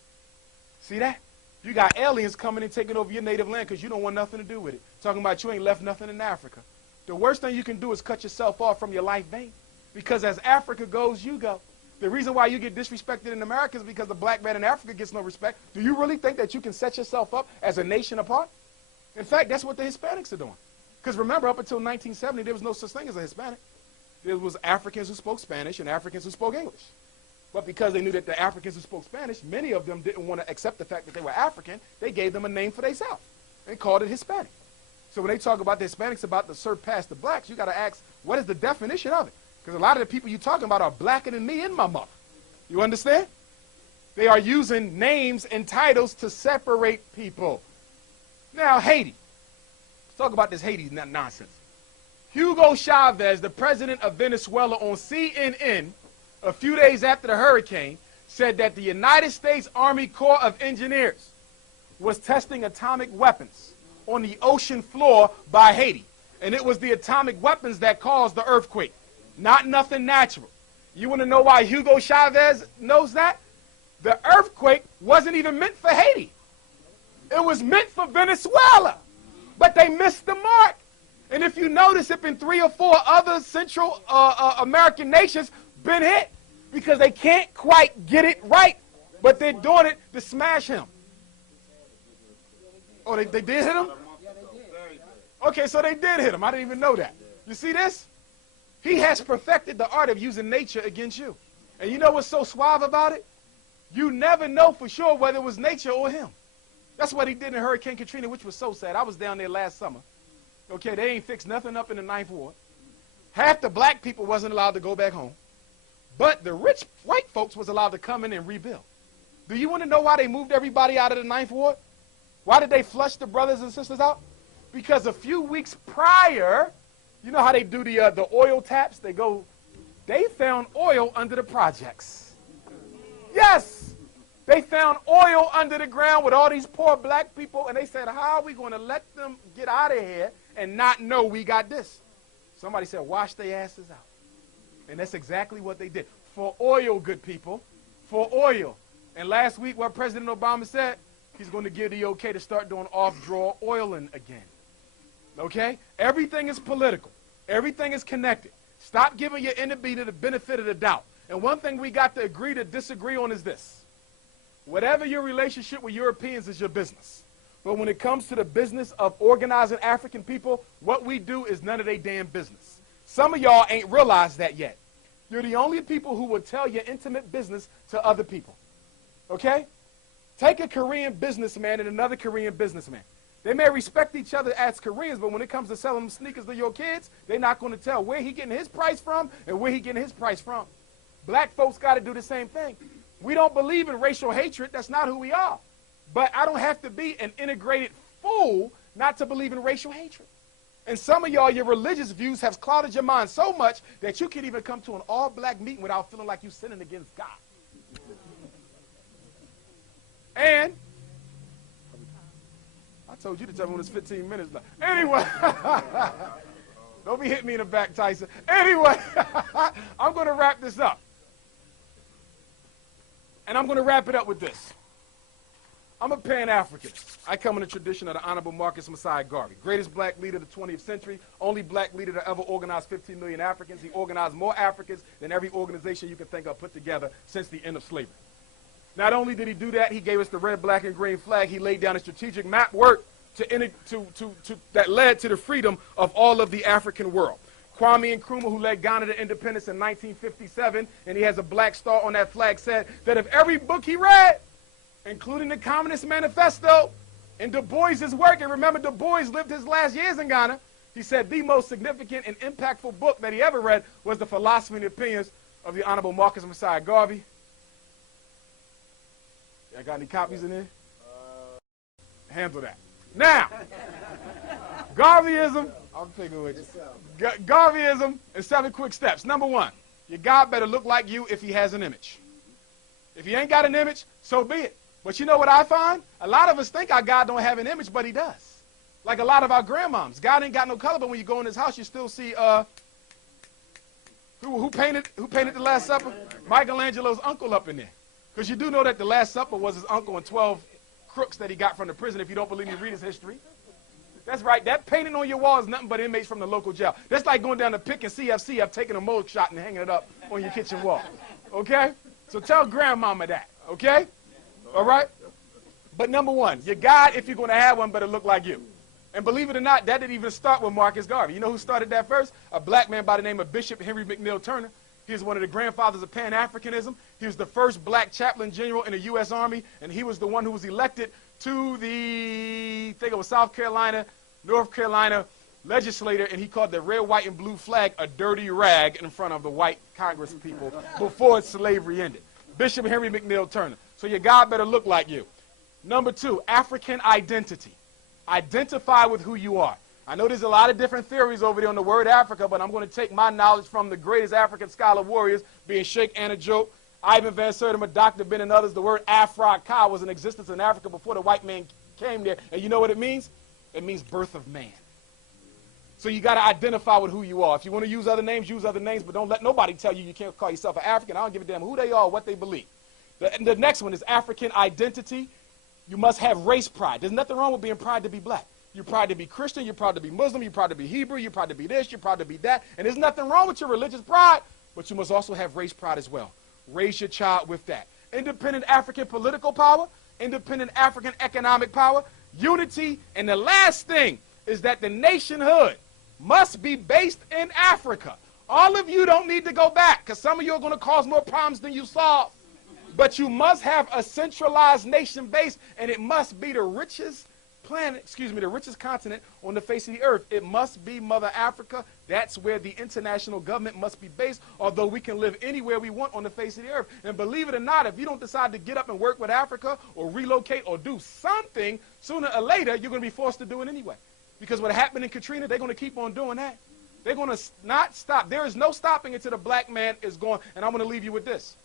See that? You got aliens coming and taking over your native land because you don't want nothing to do with it. Talking about you ain't left nothing in Africa. The worst thing you can do is cut yourself off from your life vein. Because as Africa goes, you go. The reason why you get disrespected in America is because the black man in Africa gets no respect. Do you really think that you can set yourself up as a nation apart? In fact, that's what the Hispanics are doing. Because remember, up until 1970, there was no such thing as a Hispanic. There was Africans who spoke Spanish and Africans who spoke English. But because they knew that the Africans who spoke Spanish, many of them didn't want to accept the fact that they were African, they gave them a name for themselves and called it Hispanic. So when they talk about the Hispanics about to surpass the blacks, you got to ask, what is the definition of it? Because a lot of the people you're talking about are blacker than me and my mother. You understand? They are using names and titles to separate people. Now, Haiti. Let's talk about this Haiti nonsense. Hugo Chavez, the president of Venezuela, on CNN, a few days after the hurricane, said that the United States Army Corps of Engineers was testing atomic weapons on the ocean floor by Haiti. And it was the atomic weapons that caused the earthquake, not nothing natural. You want to know why Hugo Chavez knows that? The earthquake wasn't even meant for Haiti. It was meant for Venezuela. But they missed the mark. And if you notice, it's been 3 or 4 other Central American nations been hit. because they can't quite get it right, but they're doing it to smash him. Oh, they did hit him? Okay, so they did hit him. I didn't even know that. You see this? He has perfected the art of using nature against you. And you know what's so suave about it? You never know for sure whether it was nature or him. That's what he did in Hurricane Katrina, which was so sad. I was down there last summer. Okay, they ain't fixed nothing up in the 9th Ward. Half the black people wasn't allowed to go back home. But the rich white folks was allowed to come in and rebuild. Do you want to know why they moved everybody out of the 9th Ward? Why did they flush the brothers and sisters out? Because a few weeks prior, you know how they do the oil taps? They found oil under the projects. Yes! They found oil under the ground with all these poor black people, and they said, how are we going to let them get out of here and not know we got this? Somebody said, wash their asses out. And that's exactly what they did. For oil, good people. For oil. And last week, what President Obama said, he's going to give the okay to start doing off-draw oiling again. Okay? Everything is political. Everything is connected. Stop giving your enemy the benefit of the doubt. And one thing we got to agree to disagree on is this. Whatever your relationship with Europeans is your business. But when it comes to the business of organizing African people, what we do is none of their damn business. Some of y'all ain't realized that yet. You're the only people who will tell your intimate business to other people. Okay? Take a Korean businessman and another Korean businessman. They may respect each other as Koreans, but when it comes to selling them sneakers to your kids, they're not going to tell where he getting his price from and where he getting his price from. Black folks got to do the same thing. We don't believe in racial hatred. That's not who we are. But I don't have to be an integrated fool not to believe in racial hatred. And some of y'all, your religious views have clouded your mind so much that you can't even come to an all-black meeting without feeling like you're sinning against God. And I told you to tell me when it's 15 minutes left. Anyway, don't be hitting me in the back, Tyson. Anyway, I'm going to wrap this up. And I'm going to wrap it up with this. I'm a Pan-Africanist. I come in the tradition of the Honorable Marcus Messiah Garvey, greatest black leader of the 20th century, only black leader to ever organize 15 million Africans. He organized more Africans than every organization you can think of put together since the end of slavery. Not only did he do that, he gave us the red, black, and green flag. He laid down a strategic map work that led to the freedom of all of the African world. Kwame Nkrumah, who led Ghana to independence in 1957, and he has a black star on that flag, said that if every book he read, including the Communist Manifesto and Du Bois's work, and remember Du Bois lived his last years in Ghana, he said the most significant and impactful book that he ever read was The Philosophy and Opinions of the Honorable Marcus Messiah Garvey. I got any copies in there? Handle that. Now, Garveyism, I'm picking with you. Garveyism and 7 quick steps. Number 1, your God better look like you if he has an image. If he ain't got an image, so be it. But you know what I find? A lot of us think our God don't have an image, but he does. Like a lot of our grandmoms. God ain't got no color, but when you go in his house, you still see, who painted the Last Supper? Michelangelo's uncle up in there. Because you do know that the Last Supper was his uncle and 12 crooks that he got from the prison. If you don't believe me, read his history. That's right. That painting on your wall is nothing but inmates from the local jail. That's like going down to Pick and CFC, taking a mug shot and hanging it up on your kitchen wall. Okay? So tell grandmama that. Okay? All right? But number 1, your God, if you're going to have one, better look like you. And believe it or not, that didn't even start with Marcus Garvey. You know who started that first? A black man by the name of Bishop Henry McNeill Turner. He was one of the grandfathers of Pan-Africanism. He was the first black chaplain general in the U.S. Army, and he was the one who was elected to the, I think it was South Carolina, North Carolina legislator, and he called the red, white, and blue flag a dirty rag in front of the white Congress people before slavery ended. Bishop Henry McNeill Turner. So your God better look like you. Number 2, African identity. Identify with who you are. I know there's a lot of different theories over there on the word Africa, but I'm going to take my knowledge from the greatest African scholar warriors, being Sheikh Anta Diop, Ivan Van Sertima, Dr. Ben, and others. The word Afro was in existence in Africa before the white man came there. And you know what it means? It means birth of man. So you got to identify with who you are. If you want to use other names, but don't let nobody tell you you can't call yourself an African. I don't give a damn who they are or what they believe. The next one is African identity. You must have race pride. There's nothing wrong with being proud to be black. You're proud to be Christian, you're proud to be Muslim, you're proud to be Hebrew, you're proud to be this, you're proud to be that. And there's nothing wrong with your religious pride, but you must also have race pride as well. raise your child with that. Independent African political power, independent African economic power, unity, and the last thing is that the nationhood must be based in Africa. All of you don't need to go back, because some of you are going to cause more problems than you solve. But you must have a centralized nation base, and it must be the richest the richest continent on the face of the earth. It must be Mother Africa. That's where the international government must be based, although we can live anywhere we want on the face of the earth. And believe it or not, if you don't decide to get up and work with Africa or relocate or do something, sooner or later, you're going to be forced to do it anyway. Because what happened in Katrina, they're going to keep on doing that. They're going to not stop. There is no stopping until the black man is gone. And I'm going to leave you with this.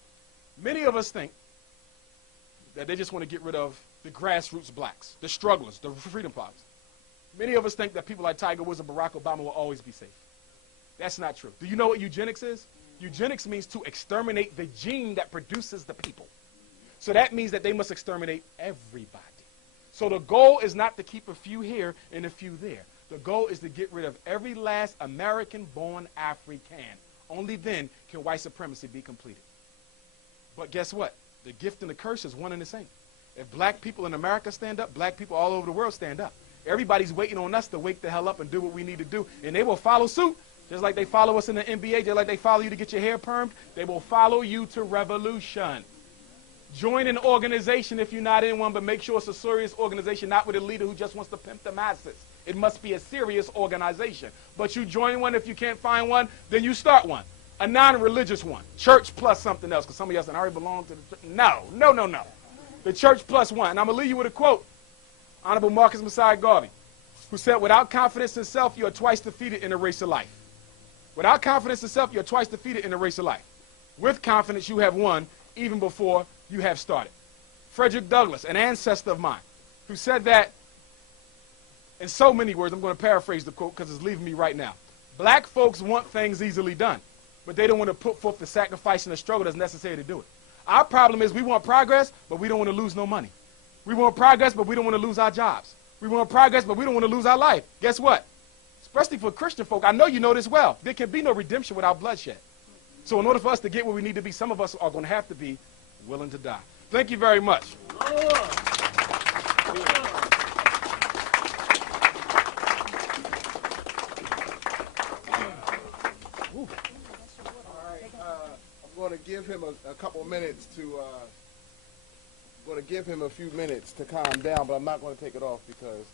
Many of us think that they just want to get rid of the grassroots blacks, the strugglers, the freedom fighters. Many of us think that people like Tiger Woods and Barack Obama will always be safe. That's not true. Do you know what eugenics is? Eugenics means to exterminate the gene that produces the people. So that means that they must exterminate everybody. So the goal is not to keep a few here and a few there. The goal is to get rid of every last American-born African. Only then can white supremacy be completed. But guess what? The gift and the curse is one and the same. If black people in America stand up, black people all over the world stand up. Everybody's waiting on us to wake the hell up and do what we need to do. And they will follow suit, just like they follow us in the NBA, just like they follow you to get your hair permed. They will follow you to revolution. Join an organization if you're not in one, but make sure it's a serious organization, not with a leader who just wants to pimp the masses. It must be a serious organization. But you join one. If you can't find one, then you start one. A non-religious one. Church plus something else, because some of y'all said, I already belong to the church. No, no, no, no. The church plus one. And I'm going to leave you with a quote. Honorable Marcus Messiah Garvey, who said, without confidence in self, you are twice defeated in the race of life. Without confidence in self, you're twice defeated in the race of life. With confidence, you have won even before you have started. Frederick Douglass, an ancestor of mine, who said that in so many words, I'm going to paraphrase the quote because it's leaving me right now. Black folks want things easily done, but they don't want to put forth the sacrifice and the struggle that's necessary to do it. Our problem is we want progress, but we don't want to lose no money. We want progress, but we don't want to lose our jobs. We want progress, but we don't want to lose our life. Guess what? Especially for Christian folk, I know you know this well. There can be no redemption without bloodshed. So in order for us to get where we need to be, some of us are going to have to be willing to die. Thank you very much. I'm going to give him a couple minutes to, going to give him a few minutes to calm down, but I'm not going to take it off because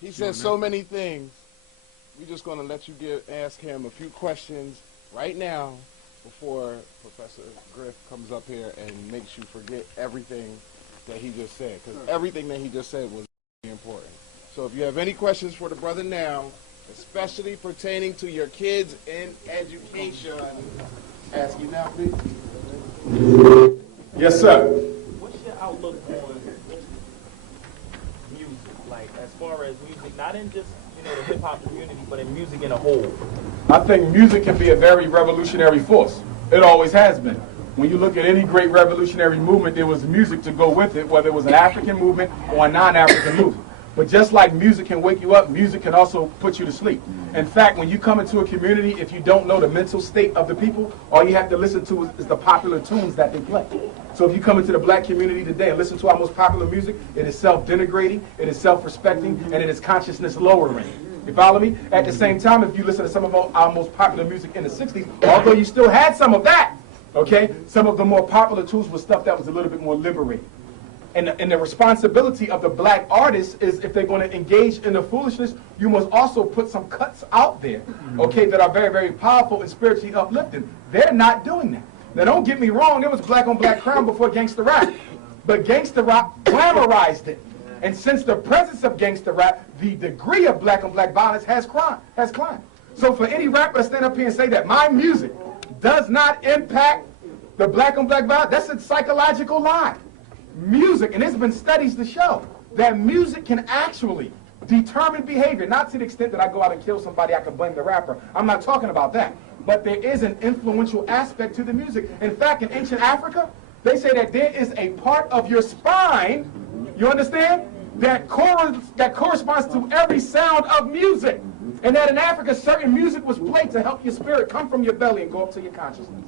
he says so many things. We're just going to let you ask him a few questions right now before Professor Griff comes up here and makes you forget everything that he just said, because everything that he just said was very important. So if you have any questions for the brother now, especially pertaining to your kids in education, ask me now, please. Yes, sir. What's your outlook on music, like as far as music, not in just the hip hop community, but in music in a whole? I think music can be a very revolutionary force. It always has been. When you look at any great revolutionary movement, there was music to go with it, whether it was an African movement or a non-African movement. But just like music can wake you up, music can also put you to sleep. In fact, when you come into a community, if you don't know the mental state of the people, all you have to listen to is the popular tunes that they play. So if you come into the black community today and listen to our most popular music, it is self-denigrating, it is self-respecting, and it is consciousness-lowering. You follow me? At the same time, if you listen to some of our most popular music in the 60s, although you still had some of that, okay, some of the more popular tunes was stuff that was a little bit more liberating. And the responsibility of the black artists is, if they're going to engage in the foolishness, you must also put some cuts out there, okay, that are very, very powerful and spiritually uplifting. They're not doing that. Now, don't get me wrong, there was black on black crime before gangster rap, but gangster rap glamorized it. And since the presence of gangster rap, the degree of black on black violence has climbed. So for any rapper to stand up here and say that my music does not impact the black on black violence, that's a psychological lie. Music, and there's been studies to show that music can actually determine behavior, not to the extent that I go out and kill somebody, I can blame the rapper. I'm not talking about that. But there is an influential aspect to the music. In fact, in ancient Africa, they say that there is a part of your spine, you understand, that corresponds to every sound of music. And that in Africa, certain music was played to help your spirit come from your belly and go up to your consciousness.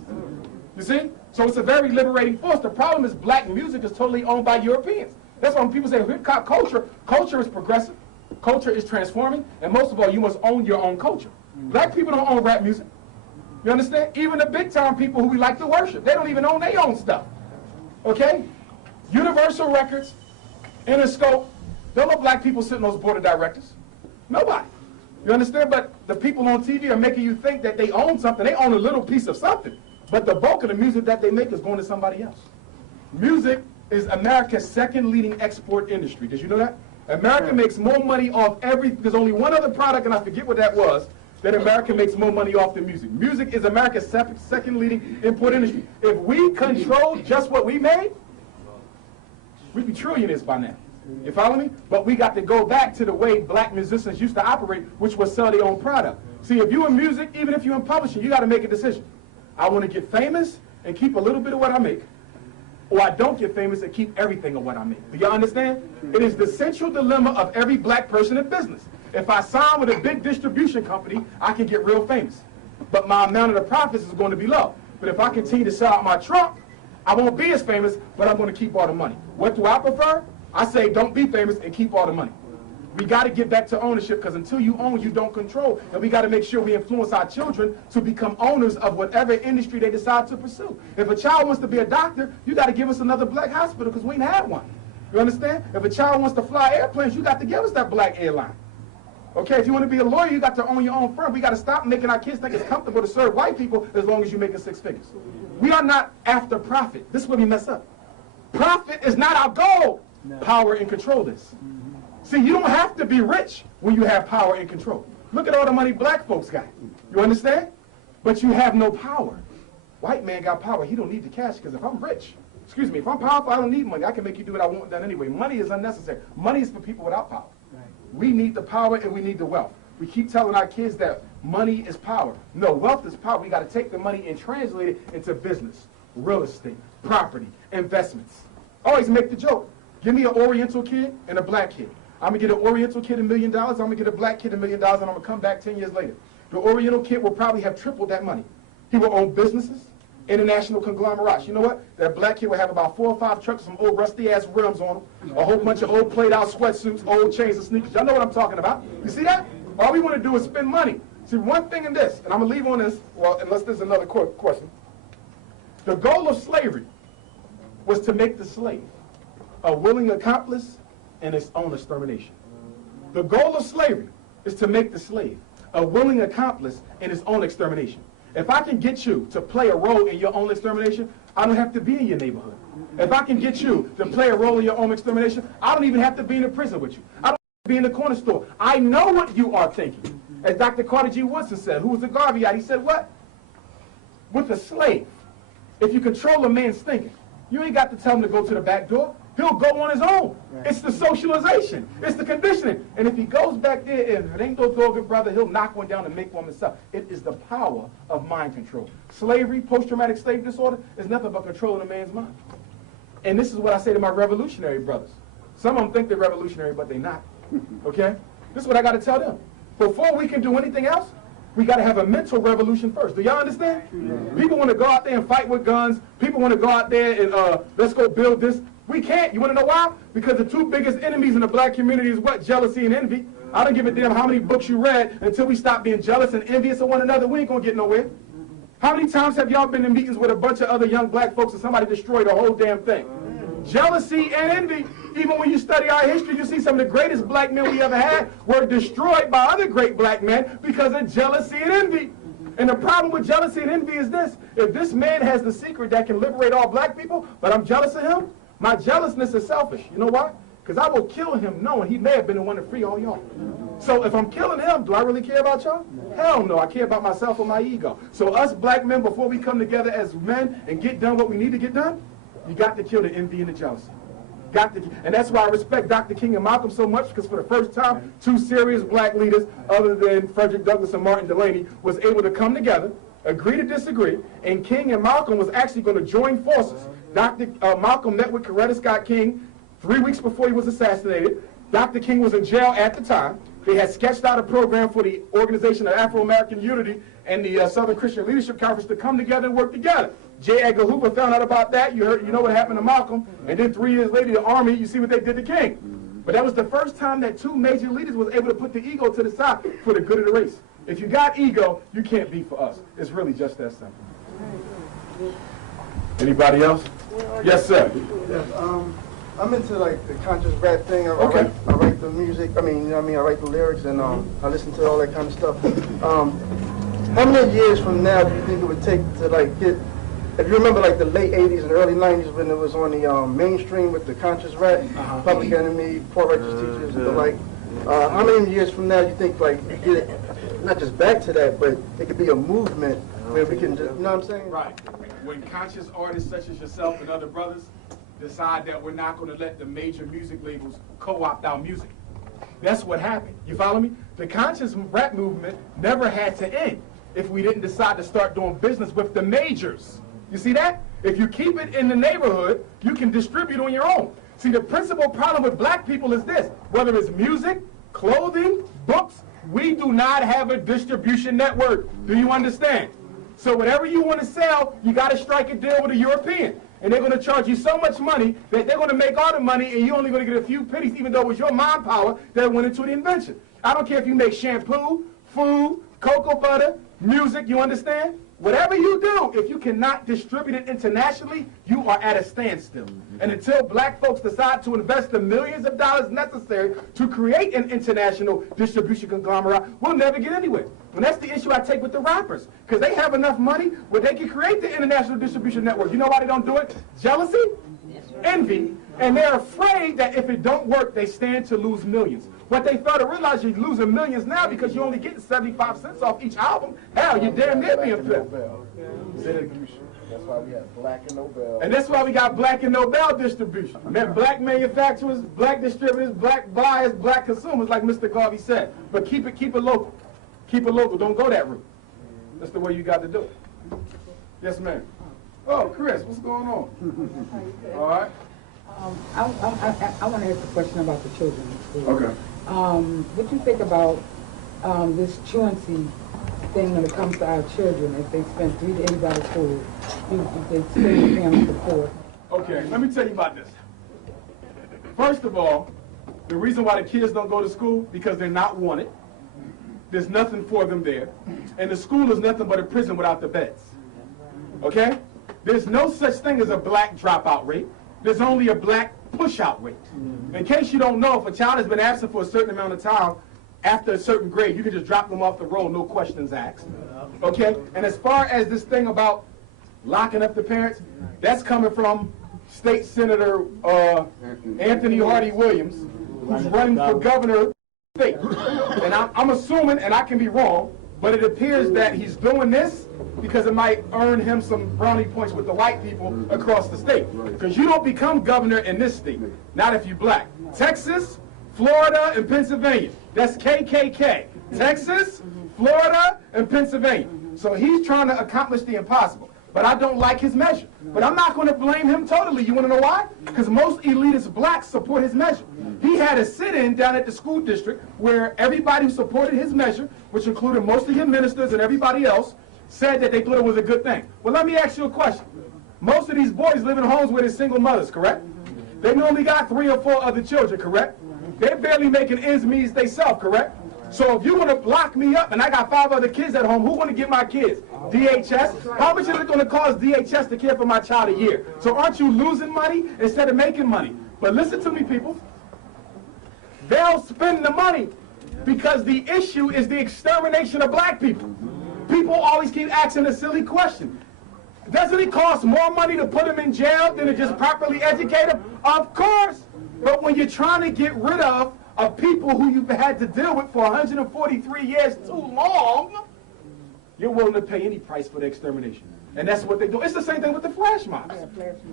You see? So it's a very liberating force. The problem is black music is totally owned by Europeans. That's why when people say hip-hop culture is progressive, culture is transforming, and most of all, you must own your own culture. Black people don't own rap music. You understand? Even the big-time people who we like to worship, they don't even own their own stuff. Okay? Universal Records, Interscope, there are no black people sitting on those board of directors. Nobody. You understand? But the people on TV are making you think that they own something. They own a little piece of something. But the bulk of the music that they make is going to somebody else. Music is America's second leading export industry. Did you know that? America makes more money off there's only one other product, and I forget what that was, that America makes more money off than music. Music is America's second leading import industry. If we control just what we made, we'd be trillionaires by now. You follow me? But we got to go back to the way black musicians used to operate, which was sell their own product. See, if you're in music, even if you're in publishing, you got to make a decision. I want to get famous and keep a little bit of what I make, or I don't get famous and keep everything of what I make. Do y'all understand? It is the central dilemma of every black person in business. If I sign with a big distribution company, I can get real famous. But my amount of the profits is going to be low. But if I continue to sell out my trunk, I won't be as famous, but I'm going to keep all the money. What do I prefer? I say don't be famous and keep all the money. We got to get back to ownership, because until you own, you don't control. And we got to make sure we influence our children to become owners of whatever industry they decide to pursue. If a child wants to be a doctor, you got to give us another black hospital, because we ain't had one. You understand? If a child wants to fly airplanes, you got to give us that black airline. Okay, if you want to be a lawyer, you got to own your own firm. We got to stop making our kids think it's comfortable to serve white people as long as you're making 6 figures. We are not after profit. This is where we mess up. Profit is not our goal. No. Power and control is. See, you don't have to be rich when you have power and control. Look at all the money black folks got. You understand? But you have no power. White man got power. He don't need the cash, because if I'm rich, if I'm powerful, I don't need money. I can make you do what I want done anyway. Money is unnecessary. Money is for people without power. Right. We need the power and we need the wealth. We keep telling our kids that money is power. No, wealth is power. We got to take the money and translate it into business, real estate, property, investments. Always make the joke. Give me an Oriental kid and a black kid. I'm going to get an Oriental kid $1 million, I'm going to get a black kid $1 million, and I'm going to come back 10 years later. The Oriental kid will probably have tripled that money. He will own businesses, international conglomerates. You know what? That black kid will have about 4 or 5 trucks with some old rusty-ass rims on them, a whole bunch of old played-out sweatsuits, old chains and sneakers. Y'all know what I'm talking about. You see that? All we want to do is spend money. See, one thing in this, and I'm going to leave on this, well, unless there's another question. The goal of slavery was to make the slave a willing accomplice in its own extermination. The goal of slavery is to make the slave a willing accomplice in its own extermination. If I can get you to play a role in your own extermination, I don't have to be in your neighborhood. If I can get you to play a role in your own extermination, I don't even have to be in a prison with you. I don't have to be in the corner store. I know what you are thinking. As Dr. Carter G. Woodson said, who was a Garveyite, he said what? With a slave, if you control a man's thinking, you ain't got to tell him to go to the back door. He'll go on his own. Right. It's the socialization. It's the conditioning. And if he goes back there, if it ain't no dog brother, he'll knock one down and make one himself. It is the power of mind control. Slavery, post-traumatic slave disorder, is nothing but controlling a man's mind. And this is what I say to my revolutionary brothers. Some of them think they're revolutionary, but they're not. Okay? This is what I got to tell them. Before we can do anything else, we got to have a mental revolution first. Do y'all understand? Yeah. People want to go out there and fight with guns. People want to go out there and let's go build this. We can't. You want to know why? Because the 2 biggest enemies in the black community is what? Jealousy and envy. I don't give a damn how many books you read. Until we stop being jealous and envious of one another, we ain't going to get nowhere. How many times have y'all been in meetings with a bunch of other young black folks and somebody destroyed the whole damn thing? Jealousy and envy. Even when you study our history, you see some of the greatest black men we ever had were destroyed by other great black men because of jealousy and envy. And the problem with jealousy and envy is this. If this man has the secret that can liberate all black people, but I'm jealous of him, my jealousness is selfish. You know why? Because I will kill him knowing he may have been the one to free all y'all. So if I'm killing him, do I really care about y'all? Hell no, I care about myself and my ego. So us black men, before we come together as men and get done what we need to get done, you got to kill the envy and the jealousy. And that's why I respect Dr. King and Malcolm so much, because for the first time, 2 serious black leaders, other than Frederick Douglass and Martin Delany, was able to come together, agree to disagree, and King and Malcolm was actually going to join forces. Dr. Malcolm met with Coretta Scott King 3 weeks before he was assassinated. Dr. King was in jail at the time. They had sketched out a program for the Organization of Afro-American Unity and the Southern Christian Leadership Conference to come together and work together. J. Edgar Hoover found out about that. You know what happened to Malcolm. And then 3 years later, the Army, you see what they did to King. But that was the first time that two major leaders was able to put the ego to the side for the good of the race. If you got ego, you can't be for us. It's really just that simple. Anybody else? Yes, sir. Yes, I'm into like the conscious rap thing. I write the music. I write the lyrics, and I listen to all that kind of stuff. How many years from now do you think it would take to like get? If you remember like the late '80s and early '90s when it was on the mainstream with the conscious rap, Public Enemy, Poor Righteous Teachers, and the like. How many years from now do you think like we get it, not just back to that, but it could be a movement where we can just, you know what I'm saying? Right. When conscious artists such as yourself and other brothers decide that we're not going to let the major music labels co-opt our music. That's what happened. You follow me? The conscious rap movement never had to end if we didn't decide to start doing business with the majors. You see that? If you keep it in the neighborhood, you can distribute on your own. See, the principal problem with black people is this. Whether it's music, clothing, books, we do not have a distribution network. Do you understand? So whatever you want to sell, you got to strike a deal with a European. And they're going to charge you so much money that they're going to make all the money and you're only going to get a few pennies, even though it was your mind power that went into the invention. I don't care if you make shampoo, food, cocoa butter, music, you understand? Whatever you do, if you cannot distribute it internationally, you are at a standstill. And until black folks decide to invest the millions of dollars necessary to create an international distribution conglomerate, we'll never get anywhere. And that's the issue I take with the rappers. Because they have enough money where they can create the international distribution network. You know why they don't do it? Jealousy, envy, and they're afraid that if it don't work, they stand to lose millions. What they fail to realize, you're losing millions now because you're only getting 75 cents off each album. Hell, you're damn near being flipped. That's why we have Black and Nobel. And that's why we got Black and Nobel distribution. Black manufacturers, black distributors, black buyers, black consumers, like Mr. Garvey said. But keep it local. Keep it local. Don't go that route. That's the way you got to do it. Yes, ma'am. Oh, Chris, what's going on? All right. I want to ask a question about the children in school. Okay. What do you think about this truancy thing when it comes to our children? If they spend $3 to $8 school, if they spend family support. Okay, let me tell you about this. First of all, the reason why the kids don't go to school, because they're not wanted. There's nothing for them there. And the school is nothing but a prison without the beds. Okay? There's no such thing as a black dropout rate. There's only a black push-out rate. In case you don't know, if a child has been absent for a certain amount of time, after a certain grade, you can just drop them off the roll, no questions asked. Okay? And as far as this thing about locking up the parents, that's coming from State Senator Anthony Hardy Williams, who's running for governor of the state. And I'm assuming, and I can be wrong, but it appears that he's doing this because it might earn him some brownie points with the white people across the state. Because you don't become governor in this state, not if you're black. Texas, Florida, and Pennsylvania. That's KKK. Texas, Florida, and Pennsylvania. So he's trying to accomplish the impossible. But I don't like his measure. But I'm not going to blame him totally. You want to know why? Because most elitist blacks support his measure. He had a sit-in down at the school district where everybody who supported his measure, which included most of your ministers and everybody else, said that they thought it was a good thing. Well, let me ask you a question. Most of these boys live in homes where they're single mothers, correct? They only got 3 or 4 other children, correct? They're barely making ends meet themselves, correct? So if you want to lock me up and I got 5 other kids at home, who's going to get my kids? DHS? How much is it going to cost DHS to care for my child a year? So aren't you losing money instead of making money? But listen to me, people. They'll spend the money because the issue is the extermination of black people. People always keep asking a silly question. Doesn't it cost more money to put them in jail than to just properly educate them? Of course. But when you're trying to get rid of people who you've had to deal with for 143 years too long, you're willing to pay any price for the extermination. And that's what they do. It's the same thing with the flash mobs.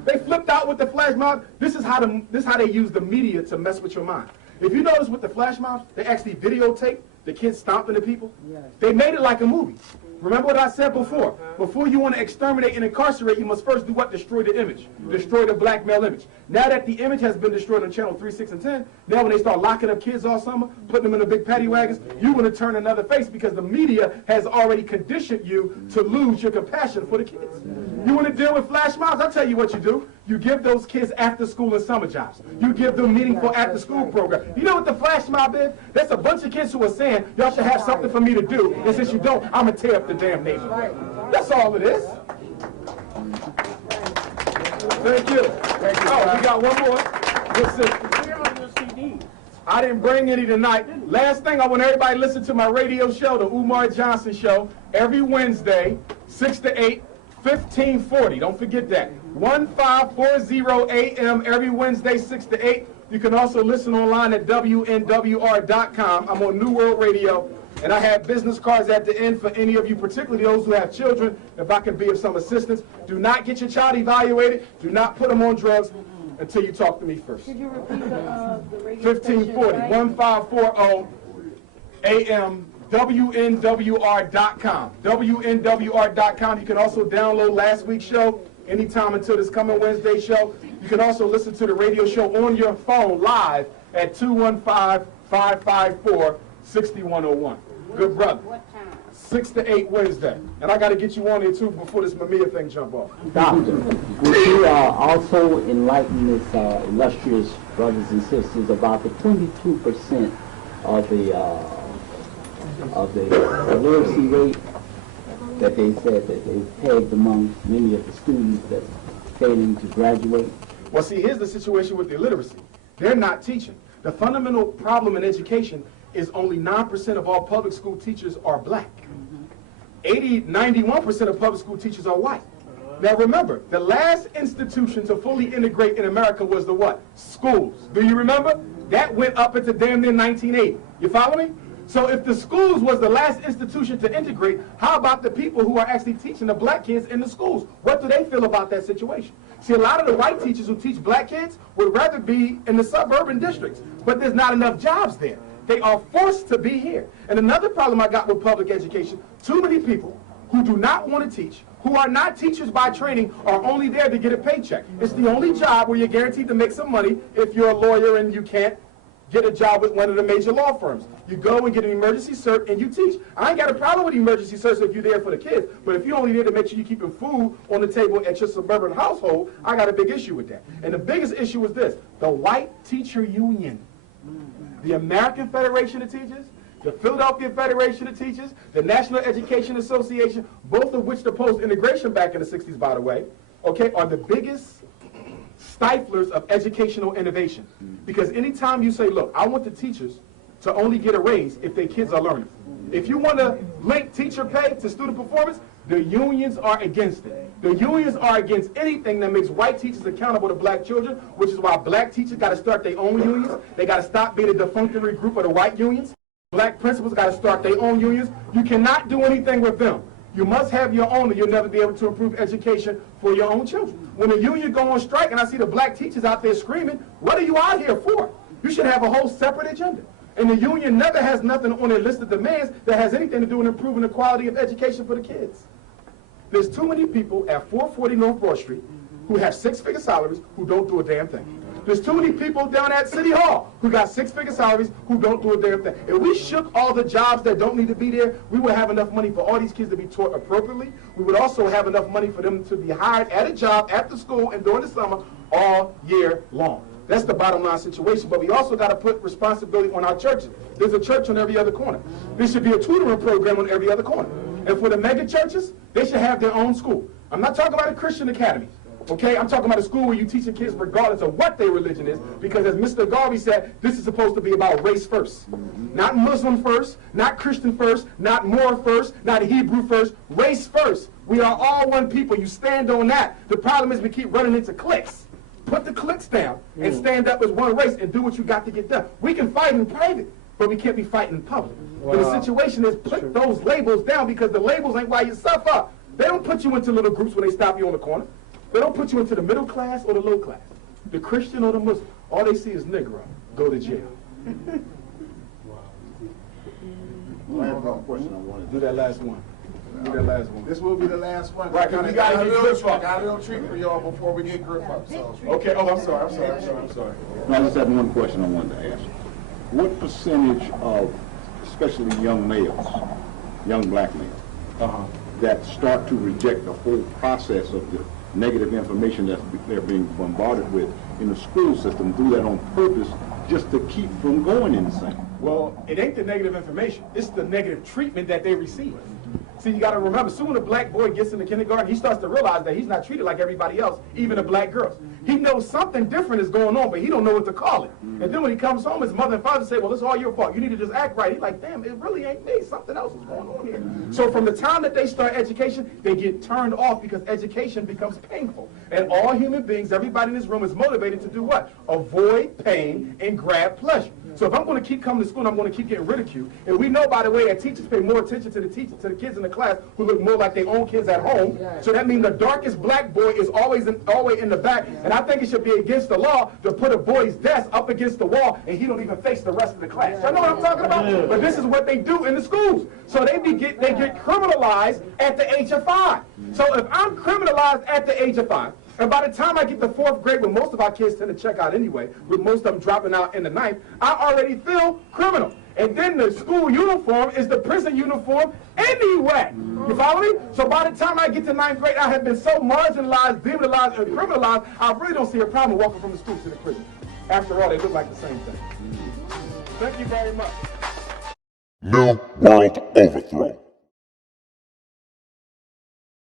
They flipped out with the flash mob. This is how they use the media to mess with your mind. If you notice with the flash mobs, they actually videotape the kids stomping the people. They made it like a movie. Remember what I said before? Before you want to exterminate and incarcerate, you must first do what? Destroy the image. Destroy the black male image. Now that the image has been destroyed on channel 3, 6, and 10, now when they start locking up kids all summer, putting them in the big paddy wagons, you want to turn another face because the media has already conditioned you to lose your compassion for the kids. You want to deal with flash mobs? I'll tell you what you do. You give those kids after school and summer jobs. You give them meaningful after school program. You know what the flash mob is? That's a bunch of kids who are saying, y'all should have something for me to do, and since you don't, I'm going to tear up the damn neighborhood. That's all it is. Thank you. Oh, we got one more. Listen, I didn't bring any tonight. Last thing, I want everybody to listen to my radio show, the UMAR Johnson Show, every Wednesday, 6 to 8, 1540. Don't forget that. 1540 a.m. every Wednesday, 6 to 8. You can also listen online at WNWR.com. I'm on New World Radio. And I have business cards at the end for any of you, particularly those who have children, if I can be of some assistance. Do not get your child evaluated. Do not put them on drugs until you talk to me first. Could you repeat the radio 1540, station, 1540 a.m. WNWR.com. WNWR.com. You can also download last week's show anytime until this coming Wednesday show. You can also listen to the radio show on your phone live at 215-554-6101. Good brother. what time? 6 to 8 Wednesday. And I got to get you on here too before this Mamiya thing jump off. Doctor, would you also enlighten this illustrious brothers and sisters about the 22% of the literacy rate that they said that they pegged among many of the students that failing to graduate? Well, see, here's the situation with the illiteracy. They're not teaching. The fundamental problem in education is only 9% of all public school teachers are black. 91% of public school teachers are white. Now remember, the last institution to fully integrate in America was the what? Schools. Do you remember? That went up into damn near 1980. You follow me? So if the schools was the last institution to integrate, how about the people who are actually teaching the black kids in the schools? What do they feel about that situation? See, a lot of the white teachers who teach black kids would rather be in the suburban districts, but there's not enough jobs there. They are forced to be here. And another problem I got with public education, too many people who do not want to teach, who are not teachers by training, are only there to get a paycheck. It's the only job where you're guaranteed to make some money if you're a lawyer and you can't get a job with one of the major law firms. You go and get an emergency cert and you teach. I ain't got a problem with emergency certs if you're there for the kids, but if you're only there to make sure you're keeping food on the table at your suburban household, I got a big issue with that. And the biggest issue is this: the white teacher union. The American Federation of Teachers, the Philadelphia Federation of Teachers, the National Education Association, both of which opposed integration back in the 60s, by the way, okay, are the biggest stiflers of educational innovation. Because anytime you say, look, I want the teachers to only get a raise if their kids are learning. If you want to link teacher pay to student performance, the unions are against it. The unions are against anything that makes white teachers accountable to black children, which is why black teachers got to start their own unions. They got to stop being a defunctory group of the white unions. Black principals got to start their own unions. You cannot do anything with them. You must have your own, or you'll never be able to improve education for your own children. When the union go on strike, and I see the black teachers out there screaming, what are you out here for? You should have a whole separate agenda. And the union never has nothing on their list of demands that has anything to do with improving the quality of education for the kids. There's too many people at 440 North Broad Street who have six-figure salaries who don't do a damn thing. There's too many people down at City Hall who got six-figure salaries who don't do a damn thing. If we shook all the jobs that don't need to be there, we would have enough money for all these kids to be taught appropriately. We would also have enough money for them to be hired at a job after school and during the summer all year long. That's the bottom line situation. But we also got to put responsibility on our churches. There's a church on every other corner. There should be a tutoring program on every other corner. And for the mega churches, they should have their own school. I'm not talking about a Christian academy. Okay, I'm talking about a school where you teaching kids regardless of what their religion is, because as Mr. Garvey said, this is supposed to be about race first. Not Muslim first, not Christian first, not Moor first, not Hebrew first, race first. We are all one people. You stand on that. The problem is we keep running into cliques. Put the cliques down and stand up as one race and do what you got to get done. We can fight in private, but we can't be fighting in public. Wow. And the situation is put those labels down, because the labels ain't why you suffer. They don't put you into little groups when they stop you on the corner. They don't put you into the middle class or the low class, the Christian or the Muslim. All they see is Negro. Go to jail. I have one question I wanted to do that last one. Do that last one. This will be the last one. Right, 'cause we gotta get grip up. Got a little treat for y'all before we get grip up. So. Okay, oh, I'm sorry. No, I just had one question I wanted to ask. What percentage of, especially young males, young black males, that start to reject the whole process of the negative information that they're being bombarded with in the school system, do that on purpose just to keep from going insane? Well, it ain't the negative information. It's the negative treatment that they receive. See, you got to remember, soon a black boy gets into kindergarten, he starts to realize that he's not treated like everybody else, even the black girls. He knows something different is going on, but he don't know what to call it. And then when he comes home, his mother and father say, well, it's all your fault. You need to just act right. He's like, damn, it really ain't me. Something else is going on here. So from the time that they start education, they get turned off because education becomes painful. And all human beings, everybody in this room is motivated to do what? Avoid pain and grab pleasure. So if I'm going to keep coming to school and I'm going to keep getting ridiculed, and we know, by the way, that teachers pay more attention to the kids in the class who look more like their own kids at home. So that means the darkest black boy is always in the back. And I think it should be against the law to put a boy's desk up against the wall and he don't even face the rest of the class. Y'all know what I'm talking about? But this is what they do in the schools. So they get criminalized at the age of 5. So if I'm criminalized at the age of 5, and by the time I get to 4th grade, when most of our kids tend to check out anyway, with most of them dropping out in the 9th, I already feel criminal. And then the school uniform is the prison uniform anyway. You follow me? So by the time I get to 9th grade, I have been so marginalized, demonized, and criminalized, I really don't see a problem walking from the school to the prison. After all, they look like the same thing. Thank you very much. New World Overthrow.